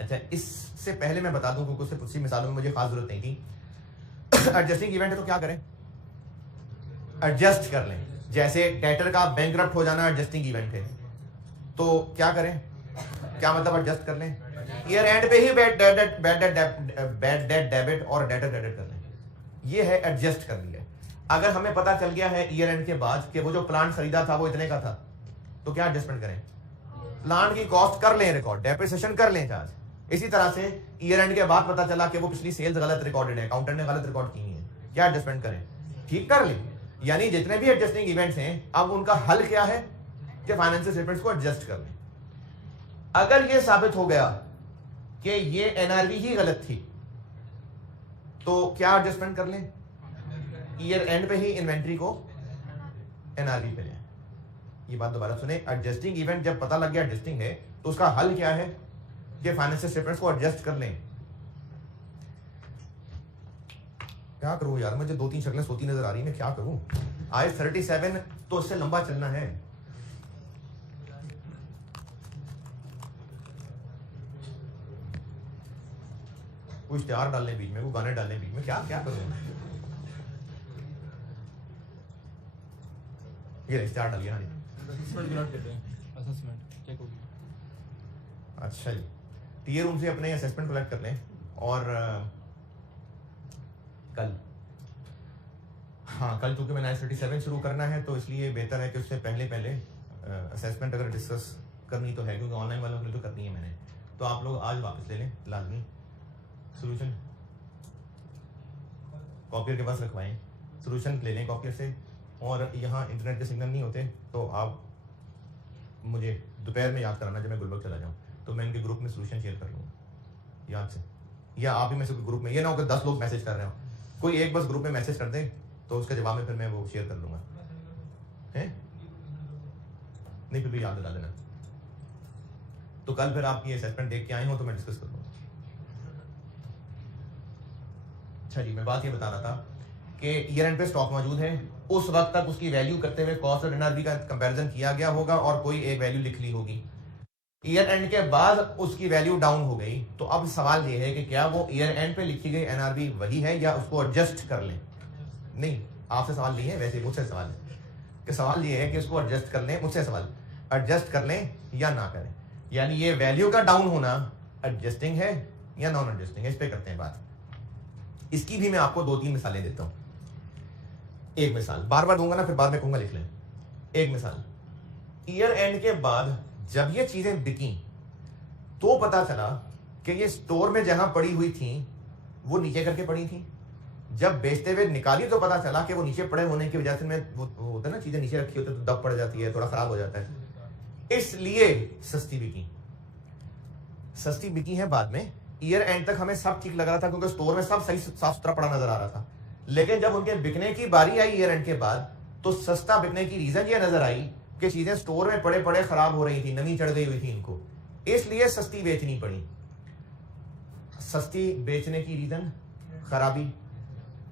अच्छा, इससे पहले मैं बता दूं क्योंकि उससे कुछ मिसालों में मुझे खास जरूरत नहीं थी। एडजस्टिंग इवेंट है तो क्या करें? एडजस्ट कर लें। जैसे डेटर का बैंकरप्ट हो जाना एडजस्टिंग इवेंट है, तो क्या करें, क्या मतलब एडजस्ट कर लें, ईयर एंड पे ही बैड डेट डेबिट और डेटर क्रेडिट कर लें, ये है एडजस्ट कर लिया। अगर हमें पता चल गया है ईयर एंड के बाद कि वो जो प्लांट खरीदा था वो इतने का था, तो क्या एडजस्टमेंट करें, प्लांट की कॉस्ट कर लें रिकॉर्ड, डेप्रिसिएशन कर लें चार्ज। इसी तरह से ईयर एंड के बाद पता चला कि वो पिछली सेल्स गलत रिकॉर्डेड है, अकाउंटेंट ने गलत रिकॉर्ड की है, क्या एडजस्टमेंट करें, ठीक कर लें। यानी जितने भी एडजस्टिंग इवेंट्स हैं अब उनका हल क्या है कि फाइनेंशियल स्टेटमेंट्स को एडजस्ट कर लें। अगर ये साबित हो गया कि ये एनआरवी ही गलत थी, तो क्या एडजस्टमेंट कर लें, ईयर एंड पे ही इन्वेंट्री को एनआरवी पे लें। ये बात दोबारा सुने, एडजस्टिंग इवेंट जब पता लग गया एडजस्टिंग है, तो उसका हल क्या है कि फाइनेंशियल स्टेटमेंट्स को एडजस्ट कर लें। क्या करूं यार, मुझे 2-3 शक्लें सोती नजर आ रही, मैं क्या करूं। आज 37 तो इससे लंबा चलना है। कोई इश्तिहार डालने बीच में, कोई गाने डालने बीच में, क्या क्या करूं। ये इश्तिहार डालिए ना। अच्छा जी, टीयर रूम से अपने असेसमेंट कलेक्ट कर लें। और कल, हाँ कल चूंकि मैंने 37 शुरू करना है, तो इसलिए बेहतर है कि उससे पहले असेसमेंट अगर डिस्कस करनी तो है, क्योंकि ऑनलाइन वालों के लिए तो करनी है मैंने, तो आप लोग आज वापस ले लें लाजमी। सोल्यूशन कॉपियर के पास रखवाएं, सोल्यूशन ले लें कॉपियर से। और यहाँ इंटरनेट के सिग्नल नहीं होते, तो आप मुझे दोपहर में याद कराना जब मैं गुलबर्ग चला जाऊँ, तो मैं इनके ग्रुप में सोल्यूशन शेयर कर लूँगा याद से। या आप ही में से ग्रुप में, ये ना हो कि 10 लोग मैसेज कर रहे हो, कोई एक बस ग्रुप में मैसेज कर दे, तो उसके जवाब में फिर मैं वो शेयर कर लूँगा, है नहीं, फिर भी याद दिला देना। तो कल फिर आपकी असेसमेंट देख के आए हो तो मैं डिस्कस कर लूँगा। अच्छा जी, मैं बात ये बता रहा था कि ईयर एंड पे स्टॉक मौजूद है, उस वक्त तक उसकी वैल्यू करते हुए कॉस्ट और एनआरवी का कंपैरिजन किया गया होगा और कोई एक वैल्यू लिख ली होगी। ईयर एंड के बाद उसकी वैल्यू डाउन हो गई, तो अब सवाल ये है कि क्या वो ईयर एंड पे लिखी गई एनआरवी वही है या उसको एडजस्ट कर लें। नहीं, आपसे सवाल नहीं है, वैसे मुझसे सवाल है कि सवाल ये है कि उसको एडजस्ट कर लें, मुझसे सवाल एडजस्ट कर लें या ना करें। यानी ये वैल्यू का डाउन होना एडजस्टिंग है या नॉन एडजस्टिंग है, इस पे करते हैं बात। इसकी भी मैं आपको 2-3 मिसालें देता हूं। एक मिसाल बार बार दूंगा ना, फिर बाद में कहूंगा लिख लें। एक मिसाल, ईयर एंड के बाद जब ये चीजें बिकी तो पता चला कि ये स्टोर में जहां पड़ी हुई थी वो नीचे करके पड़ी थी। जब बेचते हुए निकाली तो पता चला कि वो नीचे पड़े होने की वजह से में वो होता है ना, चीजें नीचे रखी होती है तो दब पड़ जाती है, थोड़ा खराब हो जाता है, इसलिए सस्ती बिकी। सस्ती बिकी है बाद में। ईयर एंड तक हमें सब ठीक लग रहा था क्योंकि स्टोर में सब सही साफ सुथरा पड़ा नजर आ रहा था, लेकिन जब उनके बिकने की बारी आई ईयर एंड के बाद, तो सस्ता बिकने की रीजन ये नजर आई कि चीजें स्टोर में पड़े पड़े खराब हो रही थी, नमी चढ़ गई हुई थी इनको, इसलिए सस्ती बेचनी पड़ी। सस्ती बेचने की रीजन खराबी,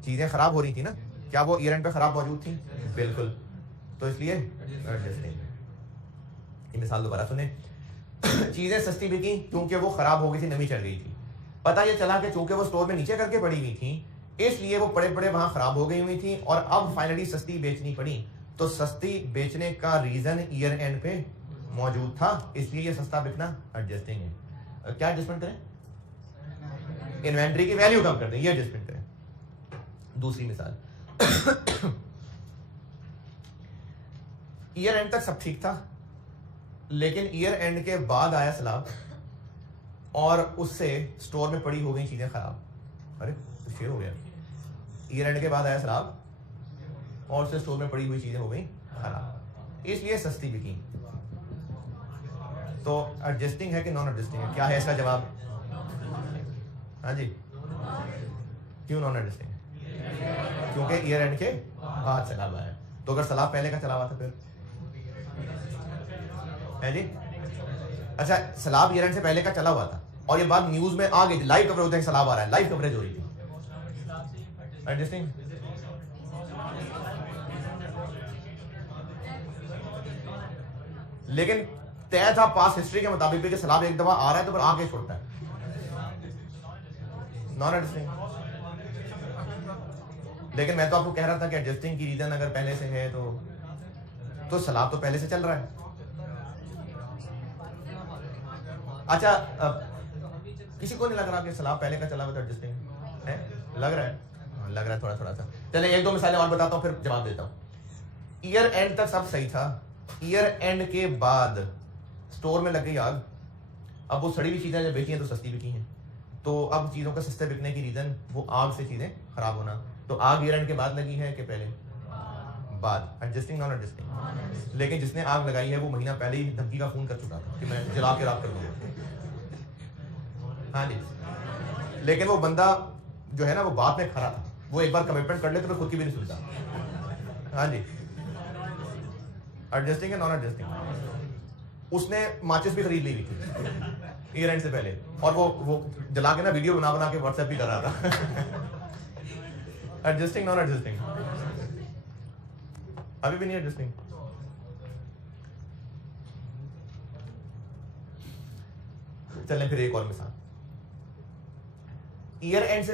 चीजें खराब हो रही थी ना, क्या वो ईयर एंड पे खराब मौजूद थी? बिल्कुल, तो इसलिए एडजस्टिंग। ये मिसाल दोबारा सुने, चीजें सस्ती बिकी क्योंकि वो खराब हो गई थी, नमी चढ़ गई थी। पता ये चला कि चूंकि वो स्टोर में नीचे करके पड़ी हुई थी, इसलिए वो पड़े पड़े वहां खराब हो गई हुई थी और अब फाइनली सस्ती बेचनी पड़ी। तो सस्ती बेचने का रीजन ईयर एंड पे मौजूद था, इसलिए ये सस्ता बिकना एडजस्टिंग है। क्या एडजस्टमेंट करें? इन्वेंट्री की वैल्यू कम कर दें, ये एडजस्टमेंट करें। दूसरी मिसाल, ईयर एंड तक सब ठीक था, लेकिन ईयर एंड के बाद आया सैलाब और उससे स्टोर में पड़ी हो गई चीजें खराब। अरे तो शेयर हो गया। ईयर एंड के बाद आया सैलाब और उससे स्टोर में पड़ी हुई चीजें हो गई खराब, इसलिए सस्ती बिकी। तो एडजस्टिंग है कि नॉन एडजस्टिंग है? क्या है इसका जवाब? हाँ जी, क्यों नॉन एडजस्टिंग? क्योंकि ईयर एंड के बाद सैलाब आया। तो अगर सैलाब पहले का चला हुआ था फिर है जी। अच्छा, सैलाब ईयर एंड से पहले का चला हुआ था और ये बात न्यूज में आ गई थी, लाइव कवरेज होता है, सैलाब आ रहा है, लाइव कवरेज हो रही थी, एडजस्टिंग। लेकिन तय था पास हिस्ट्री के मुताबिक भी कि सैलाब एक दफा आ रहा है तो फिर आके छोड़ता है, नॉन एडजस्टिंग। लेकिन मैं तो आपको कह रहा था कि एडजस्टिंग की रीजन अगर पहले से है तो तो सलाब तो पहले से चल रहा है। अच्छा, किसी को नहीं लग रहा कि सलाब पहले का चला हुआ था, एडजस्टिंग है? लग रहा है? लग रहा है थोड़ा थोड़ा सा। चलिए एक दो मिसालें और बताता हूँ, फिर जवाब देता हूँ। ईयर एंड तक सब सही था, ईयर एंड के बाद स्टोर में लग गई आग। अब वो सड़ी हुई चीजें जब बेची हैं तो सस्ती बिकी हैं, तो अब चीजों का सस्ते बिकने की रीजन वो आग से चीजें खराब होना। तो आग ईयर एंड के बाद लगी है कि पहले? बाद। Adjusting non adjusting? लेकिन जिसने आग लगाई है वो महीना पहले ही धमकी का फोन कर चुका था कि मैं जला के राख कर दूंगा। हाँ जी, लेकिन वो बंदा जो है ना वो बात में खरा था, वो एक बार कमिटमेंट कर ले तो फिर खुद की भी नहीं सुनता। हाँ जी, एडजस्टिंग है नॉन एडजस्टिंग? उसने माचिस भी खरीद ली हुई थी ईयर एंड से पहले, और वो जला के ना वीडियो बना बना के व्हाट्सएप भी कर रहा था। Adjusting non adjusting? अभी भी नहीं एडजस्टिंग? चलें फिर एक और मिसाल। ईयर एंड से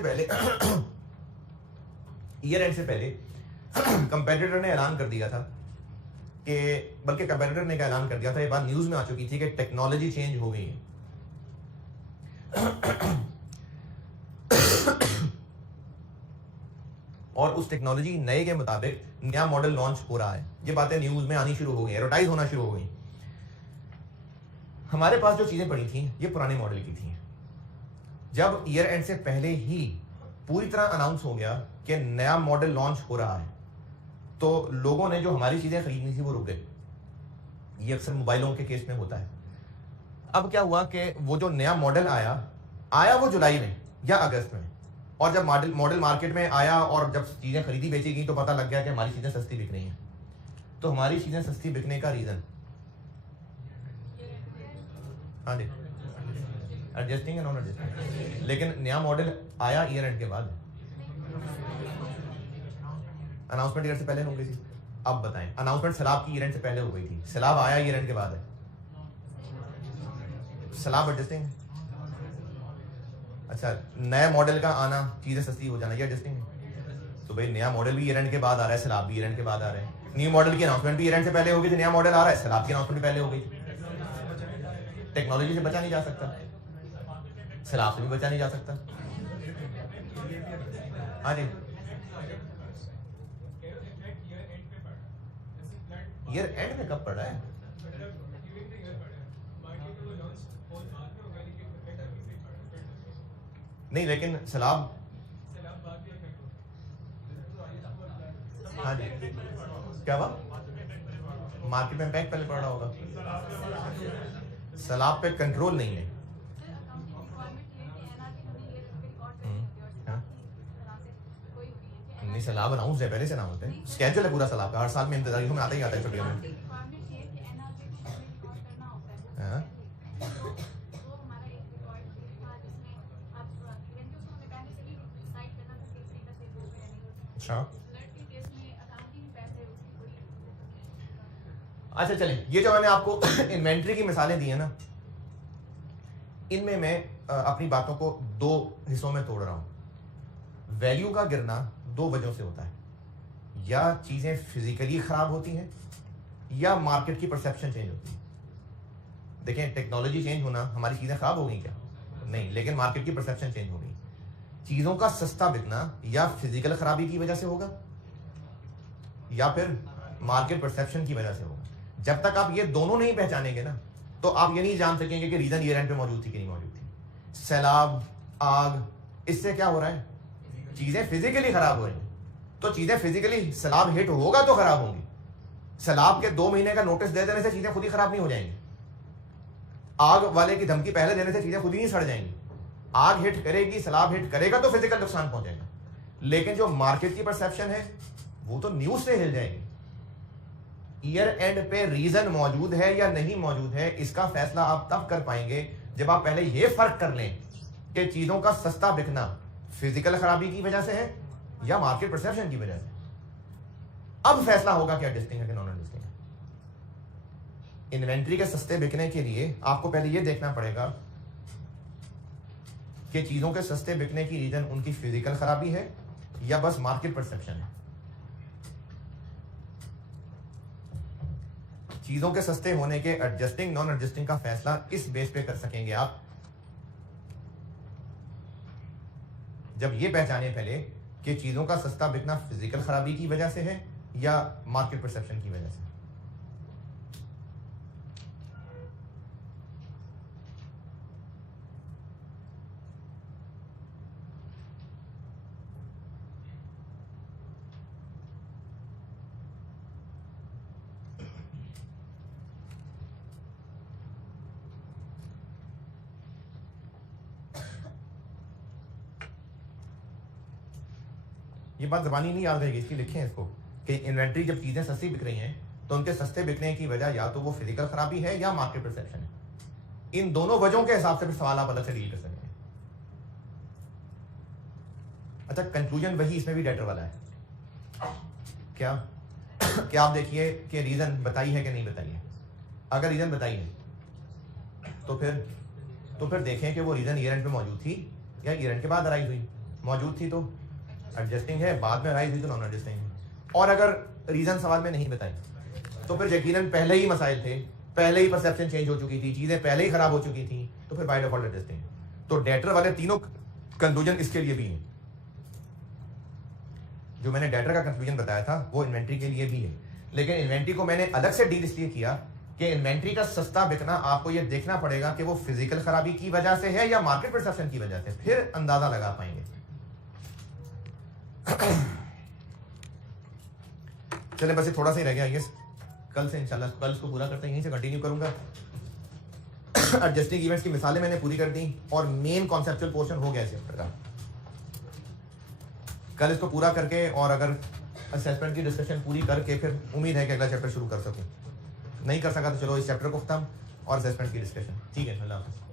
पहले कंपेटिटर ने ऐलान कर दिया था कि, बल्कि कंपेटिटर ने क्या ऐलान कर दिया था, ये बात न्यूज में आ चुकी थी कि टेक्नोलॉजी चेंज हो गई है। और उस टेक्नोलॉजी नए के मुताबिक नया मॉडल लॉन्च हो रहा है। ये बातें न्यूज में आनी शुरू हो गई, एडवर्टाइज होना शुरू हो गई। हमारे पास जो चीजें पड़ी थी ये पुराने मॉडल की थी। जब ईयर एंड से पहले ही पूरी तरह अनाउंस हो गया कि नया मॉडल लॉन्च हो रहा है, तो लोगों ने जो हमारी चीजें खरीदनी थी वो रुक गए। ये अक्सर मोबाइलों के केस में होता है। अब क्या हुआ कि वो जो नया मॉडल आया वो जुलाई में या अगस्त में, और जब मॉडल मार्केट में आया और जब चीजें खरीदी बेची गई तो पता लग गया कि हमारी चीजें सस्ती बिक रही हैं। तो हमारी चीजें सस्ती बिकने का रीजन, हाँ जी, एडजस्टिंग है नॉन एडजस्टिंग? लेकिन नया मॉडल आया ईयर एंड के बाद, अनाउंसमेंट ईयर से पहले हो गई थी। अब बताएं, अनाउंसमेंट सैलाब की ईयर एंड से पहले हो गई थी, सैलाब आया ईयर एंड के बाद है। सैलाब एडजस्टिंग? अच्छा, नए मॉडल का आना, चीजें सस्ती हो जाना, ये एडजस्टिंग है? तो भाई नया मॉडल भी ईयर एंड के बाद आ रहा है, सैलाब भी ईयर एंड के बाद आ रहा है। न्यू मॉडल की अनाउंसमेंट भी ईयर एंड से पहले हो गई थी, नया मॉडल आ रहा है, सैलाब की अनाउंसमेंट भी पहले हो गई। टेक्नोलॉजी से बचा नहीं जा सकता, सैलाब से भी बचा नहीं जा सकता। हाँ जी, ईयर एंड में कब पड़ा है? नहीं, लेकिन सैलाब, हाँ जी, क्या हुआ? मार्केट में इम्पैक्ट पहले पड़ रहा होगा। सैलाब पे कंट्रोल नहीं है। नहीं, सैलाब अनाउंस है, पहले से अनाउंस है, स्केड्यूल है पूरा सैलाब का, हर साल में इंतजारी में आता ही आता है छुट्टियों में। अच्छा चलें, ये जो मैंने आपको इन्वेंट्री की मिसालें दी है ना, इनमें मैं अपनी बातों को दो हिस्सों में तोड़ रहा हूं। वैल्यू का गिरना दो वजहों से होता है, या चीजें फिजिकली खराब होती हैं या मार्केट की परसेप्शन चेंज होती है। देखें, टेक्नोलॉजी चेंज होना, हमारी चीजें खराब हो गई क्या? नहीं, लेकिन मार्केट की परसेप्शन चेंज हो गई। चीजों का सस्ता बिकना या फिजिकल खराबी की वजह से होगा या फिर मार्केट परसेप्शन की वजह से होगा। जब तक आप ये दोनों नहीं पहचानेंगे ना, तो आप ये नहीं जान सकेंगे कि रीजन ईयर एंड पे मौजूद थी कि नहीं मौजूद थी। सैलाब, आग, इससे क्या हो रहा है? चीजें फिजिकली खराब हो रही हैं। तो चीजें फिजिकली, सैलाब हिट होगा तो खराब होंगी। सैलाब के 2 महीने का नोटिस दे देने से चीजें खुद ही खराब नहीं हो जाएंगी। आग वाले की धमकी पहले देने से चीजें खुद ही नहीं सड़ जाएंगी। आग हिट करेगी, सैलाब हिट करेगा तो फिजिकल नुकसान पहुंचेगा, लेकिन जो मार्केट की परसेप्शन है वो तो न्यूज से हिल जाएगी। ईयर एंड पे रीजन मौजूद है या नहीं मौजूद है, इसका फैसला आप तब कर पाएंगे जब आप पहले यह फर्क कर लें कि चीजों का सस्ता बिकना फिजिकल खराबी की वजह से है या मार्केट परसेप्शन की वजह से। अब फैसला होगा कि एडजस्टिंग है कि नॉन एडजस्टिंग है। इन्वेंट्री के सस्ते बिकने के लिए आपको पहले यह देखना पड़ेगा कि चीजों के सस्ते बिकने की रीजन उनकी फिजिकल खराबी है या बस मार्केट परसेप्शन है। चीजों के सस्ते होने के एडजस्टिंग नॉन एडजस्टिंग का फैसला इस बेस पे कर सकेंगे आप जब ये पहचाने पहले कि चीजों का सस्ता बिकना फिजिकल खराबी की वजह से है या मार्केट परसेप्शन की वजह से। ये बात जबानी नहीं याद रहेगी, इसकी लिखें इसको कि इन्वेंट्री जब चीजें सस्ती बिक रही हैं तो उनके सस्ते बिकने की वजह या तो वो फिजिकल खराबी है या मार्केट परसेप्शन है। इन दोनों वजहों के हिसाब से फिर सवाल आप अलग से डील कर सकते हैं। अच्छा, कंक्लूजन वही इसमें भी डेटर वाला है क्या? क्या आप देखिए कि रीजन बताई है कि नहीं बताई है। अगर रीजन बताई है तो फिर देखें कि वो रीजन ईयर एंड पे मौजूद थी या ईयर एंड के बाद अराइज हुई। मौजूद थी तो एडजस्टिंग है, बाद में अराइज हुई तो नॉन एडजस्टिंग है। और अगर रीजन सवाल में नहीं बताई तो फिर यकीनन पहले ही मसाइल थे, पहले ही परसेप्शन चेंज हो चुकी थी, चीजें पहले ही खराब हो चुकी थी, तो फिर बाय डिफॉल्ट एडजस्टिंग है। तो डेटर वाले तीनों कंक्लूजन इसके लिए भी हैं। जो मैंने डेटर का कंक्लूजन बताया था वो इन्वेंट्री के लिए भी है, लेकिन इन्वेंट्री को मैंने अलग से डील इसलिए किया कि इन्वेंट्री का सस्ता बिकना आपको ये देखना पड़ेगा कि वो फिजिकल खराबी की वजह से है या मार्केट परसेप्शन की वजह से, फिर अंदाजा लगा पाएंगे। चले बस ये थोड़ा सा ही रह गया, ये कल से इंशाल्लाह कल इसको पूरा करते हैं, यहीं से कंटिन्यू करूंगा। एडजस्टिंग इवेंट्स की मिसालें मैंने पूरी कर दी और मेन कॉन्सेप्चुअल पोर्शन हो गया इस चैप्टर का। कल इसको पूरा करके और अगर असेसमेंट की डिस्कशन पूरी करके फिर उम्मीद है कि अगला चैप्टर शुरू कर सकूं। नहीं कर सका तो चलो इस चैप्टर को खत्म और असेसमेंट की डिस्कशन। ठीक है, अल्लाह हाफ़िज़।